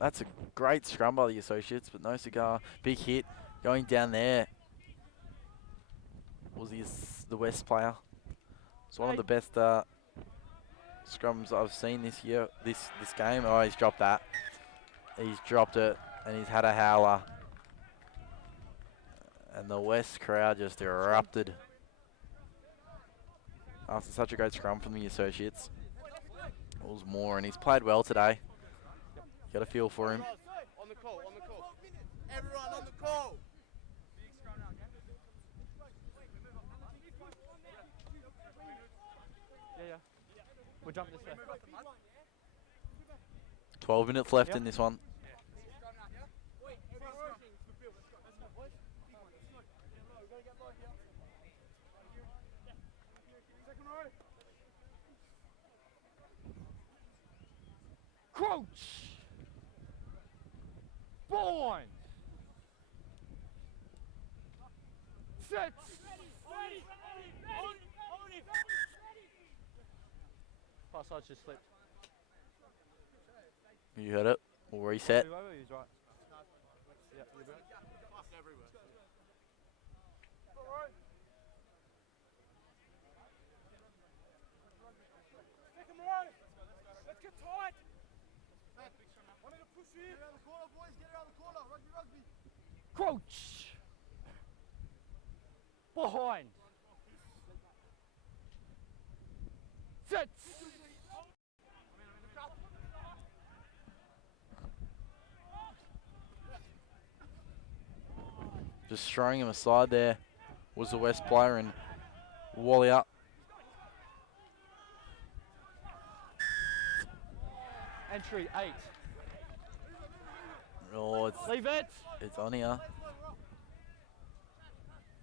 That's a great scrum by the Associates, but no cigar. Big hit going down there. Was the West player? It's one of the best scrums I've seen this year, this game. Oh, he's dropped that. He's dropped it, and he's had a howler. And the West crowd just erupted. after such a great scrum from the associates. It was more, and he's played well today. Got a feel for him. On the call, on the call. Everyone on the call. Yeah. We'll jump this way. 12 minutes left Yep. in this one. Crouch! Bind! Set! Pass side just slipped. You heard it. We'll reset. He's right. Yeah, you're good. Let's get tight. One of the push in. Get around the corner, boys. Get around the corner. Rugby. Crouch! Behind! Set! Just throwing him aside there was the West player, and Wally up. Entry 8. Oh, Leave it! it's on here.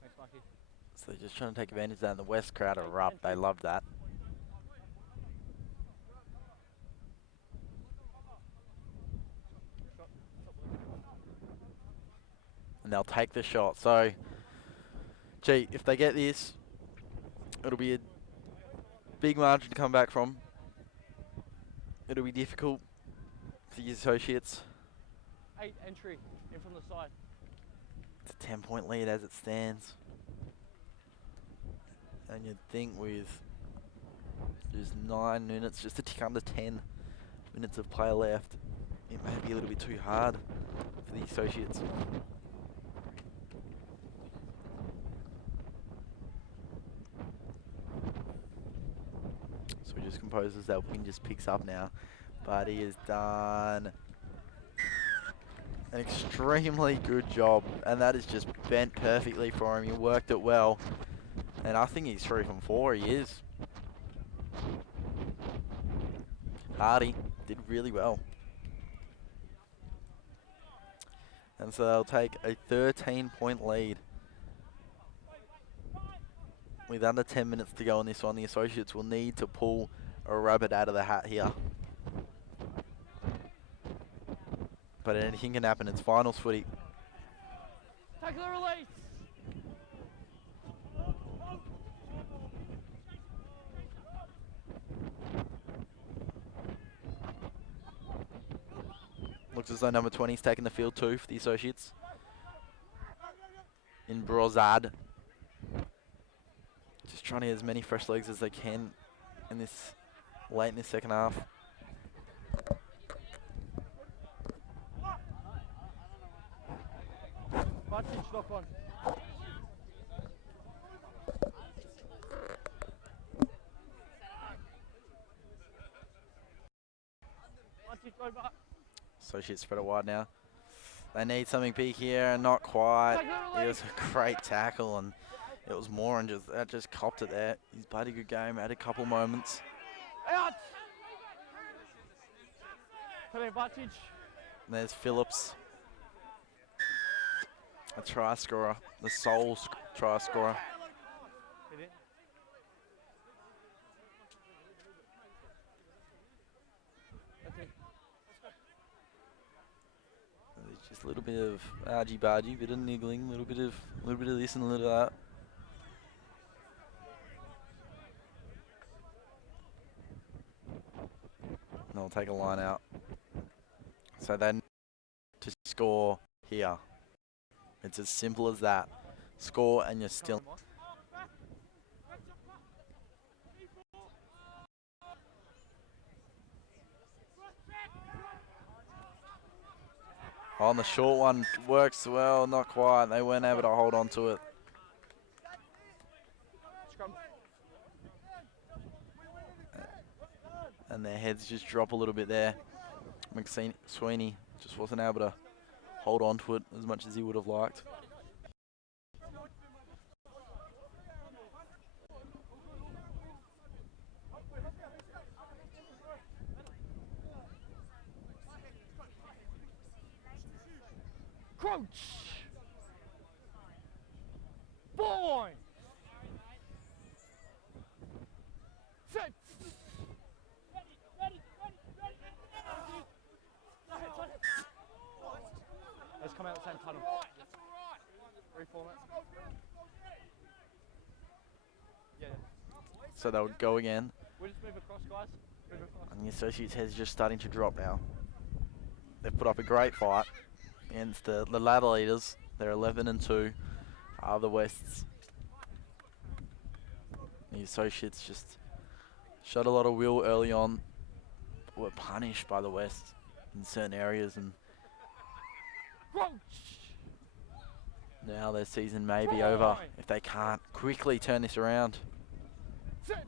Thanks, Mikey. So they're just trying to take advantage of that, and the West crowd are up. They love that. And they'll take the shot. So, gee, if they get this, it'll be a big margin to come back from. It'll be difficult for the associates. 8 entry in from the side. It's a 10-point lead as it stands. And you'd think with just 9 minutes, just a tick under 10 minutes of play left, it may be a little bit too hard for the associates. So he just composes that win, just picks up now. But he has done an extremely good job, and that is just bent perfectly for him. He worked it well, and I think he's 3 from 4. He is. Hardy did really well. And so they'll take a 13-point lead. With under 10 minutes to go on this one, the associates will need to pull a rabbit out of the hat here. But anything can happen. It's finals footy. Take the release! Looks as though number 20's taking the field too for the associates. In Brozad. Just trying to get as many fresh legs as they can in this late in this second half. Vantage, lock on. Vantage, over. Associates spread it wide now. They need something big here, and not quite. It was a great tackle, and it was more, and just copped it there. He's played a good game, had a couple moments. Out! Put in Vantage. And there's Phillips. A try scorer, the sole try scorer. Hit it. That's it. There's just a little bit of argy-bargy, bit of niggling, a little bit of this and a little of that. And they'll take a line out. So then to score here. It's as simple as that. Score and you're still. On the short one, works well, not quite. They weren't able to hold on to it. Scrum. and their heads just drop a little bit there. Sweeney just wasn't able to hold on to it as much as he would have liked. Crouch. Boy. Set. Let's come out the same tunnel. Reformat. Yeah. So they'll go again. We'll just move across, guys. Move across. And the Associates' head's just starting to drop now. They've put up a great fight against the ladder leaders. They're 11-2. The Wests. The Associates just showed a lot of will early on. Were punished by the West in certain areas, and now their season may be over if they can't quickly turn this around. Set.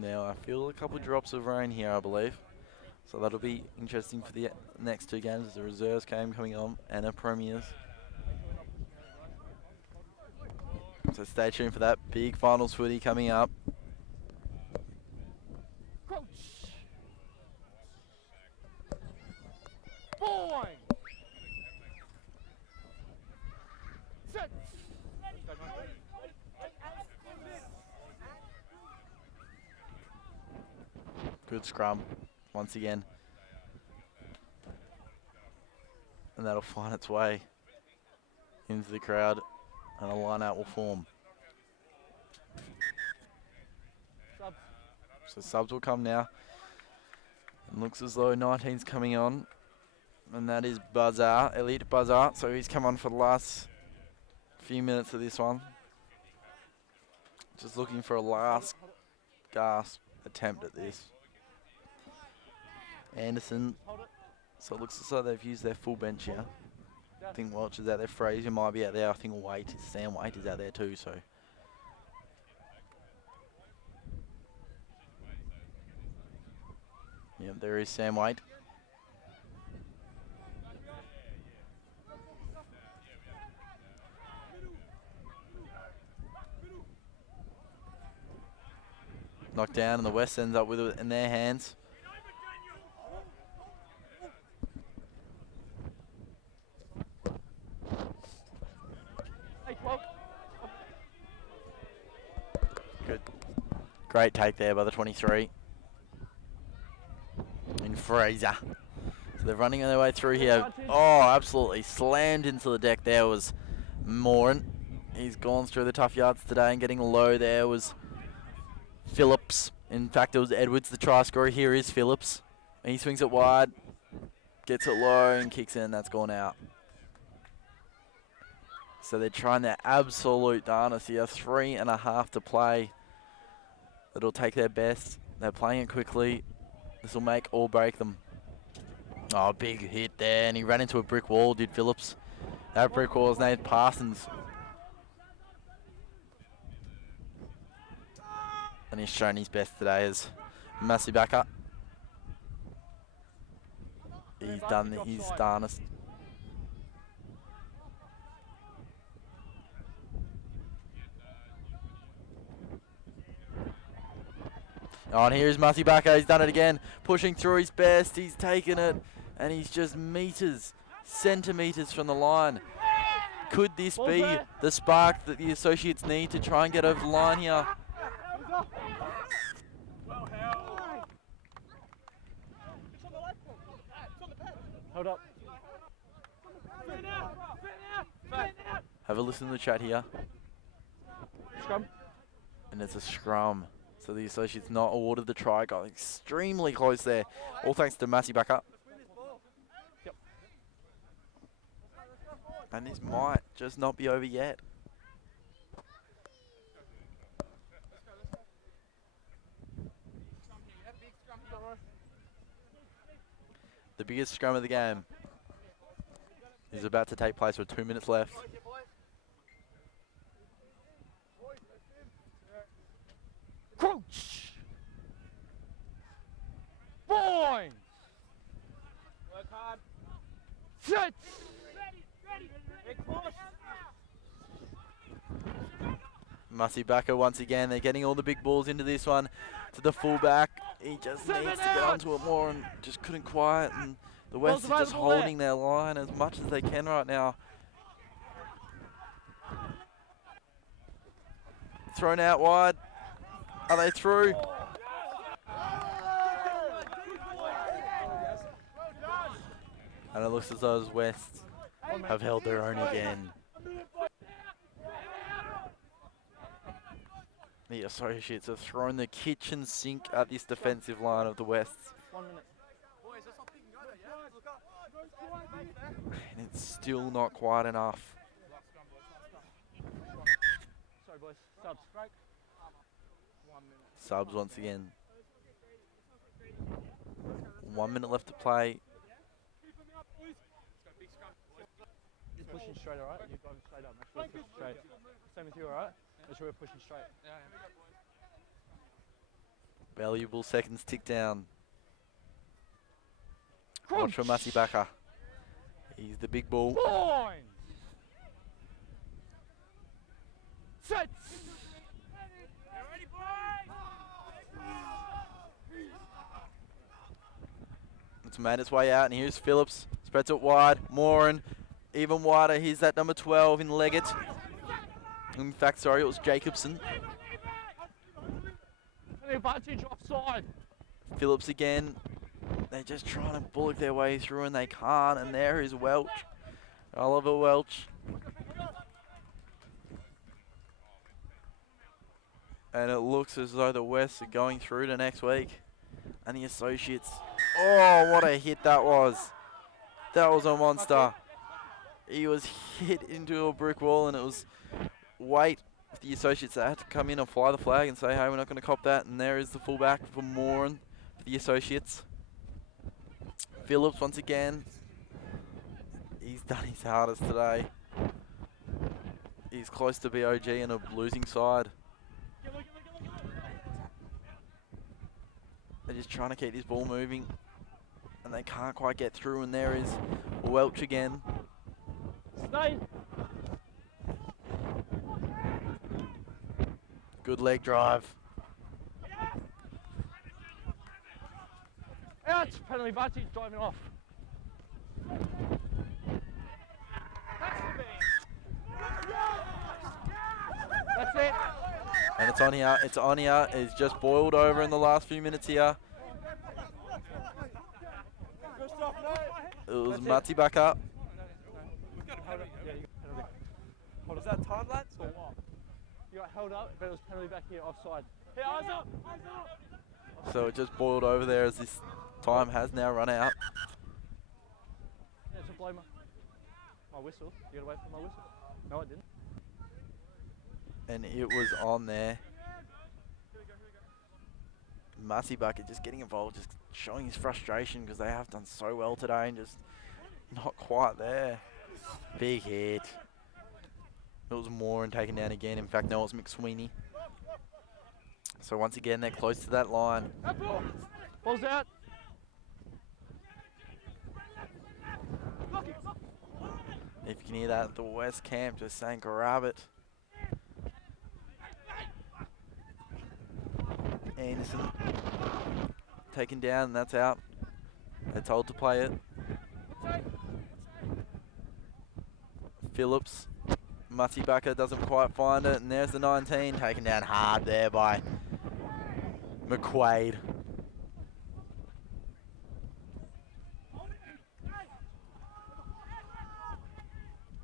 Now I feel a couple of drops of rain here, I believe. So that'll be interesting for the next two games. There's a reserves game coming on and a premiers. So stay tuned for that big finals footy coming up. Crouch. Boy. Set. Good scrum once again. And that'll find its way into the crowd and a line-out will form. Subs. So subs will come now. And looks as though 19's coming on. And that is Buzzer, Elite Buzzer. So he's come on for the last few minutes of this one. Just looking for a last gasp attempt at this. Anderson. So it looks as though they've used their full bench here. I think Welch is out there. Fraser might be out there. I think Sam Waite is out there too. So yeah, there is Sam Waite. Knocked down, and the West ends up with it in their hands. Good. Great take there by the 23. In Fraser. So they're running their way through here. Oh, absolutely slammed into the deck there was Moran. He's gone through the tough yards today, and getting low there was Phillips. In fact, it was Edwards, the try scorer. Here is Phillips. And he swings it wide, gets it low, and kicks in. That's gone out. So they're trying their absolute darnest here. 3.5 to play. It'll take their best. They're playing it quickly. This will make or break them. Oh, big hit there, and he ran into a brick wall, did Phillips. That brick wall is named Parsons. And he's shown his best today as Massey backer. He's done his darnest. Oh, and here's Massey backer. He's done it again. Pushing through his best. He's taken it. And he's just meters, centimeters from the line. Could this be the spark that the Associates need to try and get over the line here? Hold up. Have a listen to the chat here. Scrum. And it's a scrum. So the Associates not awarded the try. Got extremely close there. All thanks to Massey backer. Yep. And this might just not be over yet. The biggest scrum of the game is about to take place with 2 minutes left. Crouch! Points! Work hard. Sit! Big push! Mussy Backer once again. They're getting all the big balls into this one. To the fullback. He just needs to get onto it more and just couldn't quite. And the West is just holding their line as much as they can right now. Thrown out wide. Are they through? And it looks as though the West have held their own again. The Associates have thrown the kitchen sink at this defensive line of the West. 1 minute. And it's still not quite enough. Sorry, boys. Subs. 1 minute. Subs once again. 1 minute left to play. Just pushing straight, alright? You've got him straight up. Make sure we're pushing straight. Same with you, alright? Make sure we're pushing straight. Valuable seconds tick down. Watch for Mussy Backer. He's the big ball. Points! Set! It's made its way out, and here's Phillips. Spreads it wide. Moran, even wider. Here's that number 12 in Leggett. In fact, sorry, it was Jacobson. Advantage offside. Phillips again. They're just trying to bullock their way through, and they can't. And there is Welch. Oliver Welch. And it looks as though the West are going through to next week. And the Associates. Oh, what a hit that was. That was a monster. He was hit into a brick wall, and it was Waite, the Associates, that had to come in and fly the flag and say, hey, we're not going to cop that. And there is the fullback for Moran for the Associates. Phillips once again. He's done his hardest today. He's close to BOG in a losing side. They're just trying to keep this ball moving, and they can't quite get through. And there is Welch again. Stay. Good leg drive. Out! Penalty advantage, driving off. That's it. And it's on here. It's on here. It's just boiled over in the last few minutes here. It was Mutty back up. Was that time lapse or what? You got held up, but it was penalty back here offside. Hey, eyes up! Eyes up! So it just boiled over there as this time has now run out. Yeah, so blow my whistle. You got away from my whistle? No, I didn't. And it was on there. Mussy Bucket just getting involved, just showing his frustration because they have done so well today and just not quite there. Big hit. It was Moran taken down again. In fact, no, it was McSweeney. So once again, they're close to that line. Ball's out. If you can hear that, the West camp just saying grab it. Anderson taken down, and that's out. They're told to play it. Phillips. Mussy Backer doesn't quite find it, and there's the 19 taken down hard there by McQuaid.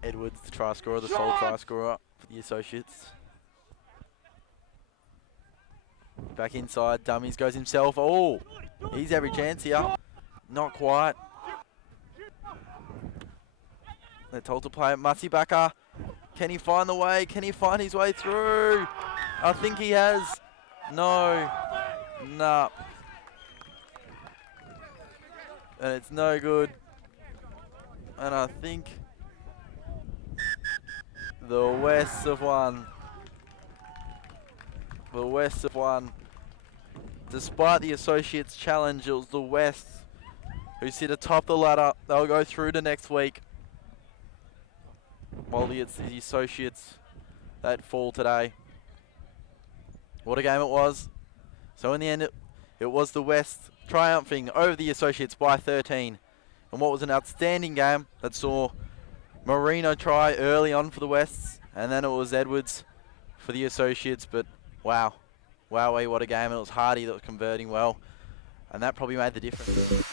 Edwards, the try scorer, the sole try scorer for the Associates. Back inside, Dummies goes himself. Oh, he's every chance here. Not quite. They're told to play it. Matsibaka. Can he find the way? Can he find his way through? I think he has. No. Nah. And it's no good. And I think the Wests have won. The Wests have won. Despite the Associates challenge, it was the Wests who sit atop the ladder. They'll go through to next week. While it's the Associates that fall today. What a game it was. So in the end, it was the West triumphing over the Associates by 13. And what was an outstanding game that saw Marino try early on for the Wests. And then it was Edwards for the Associates. But wow. Wowee, what a game. It was Hardy that was converting well. And that probably made the difference.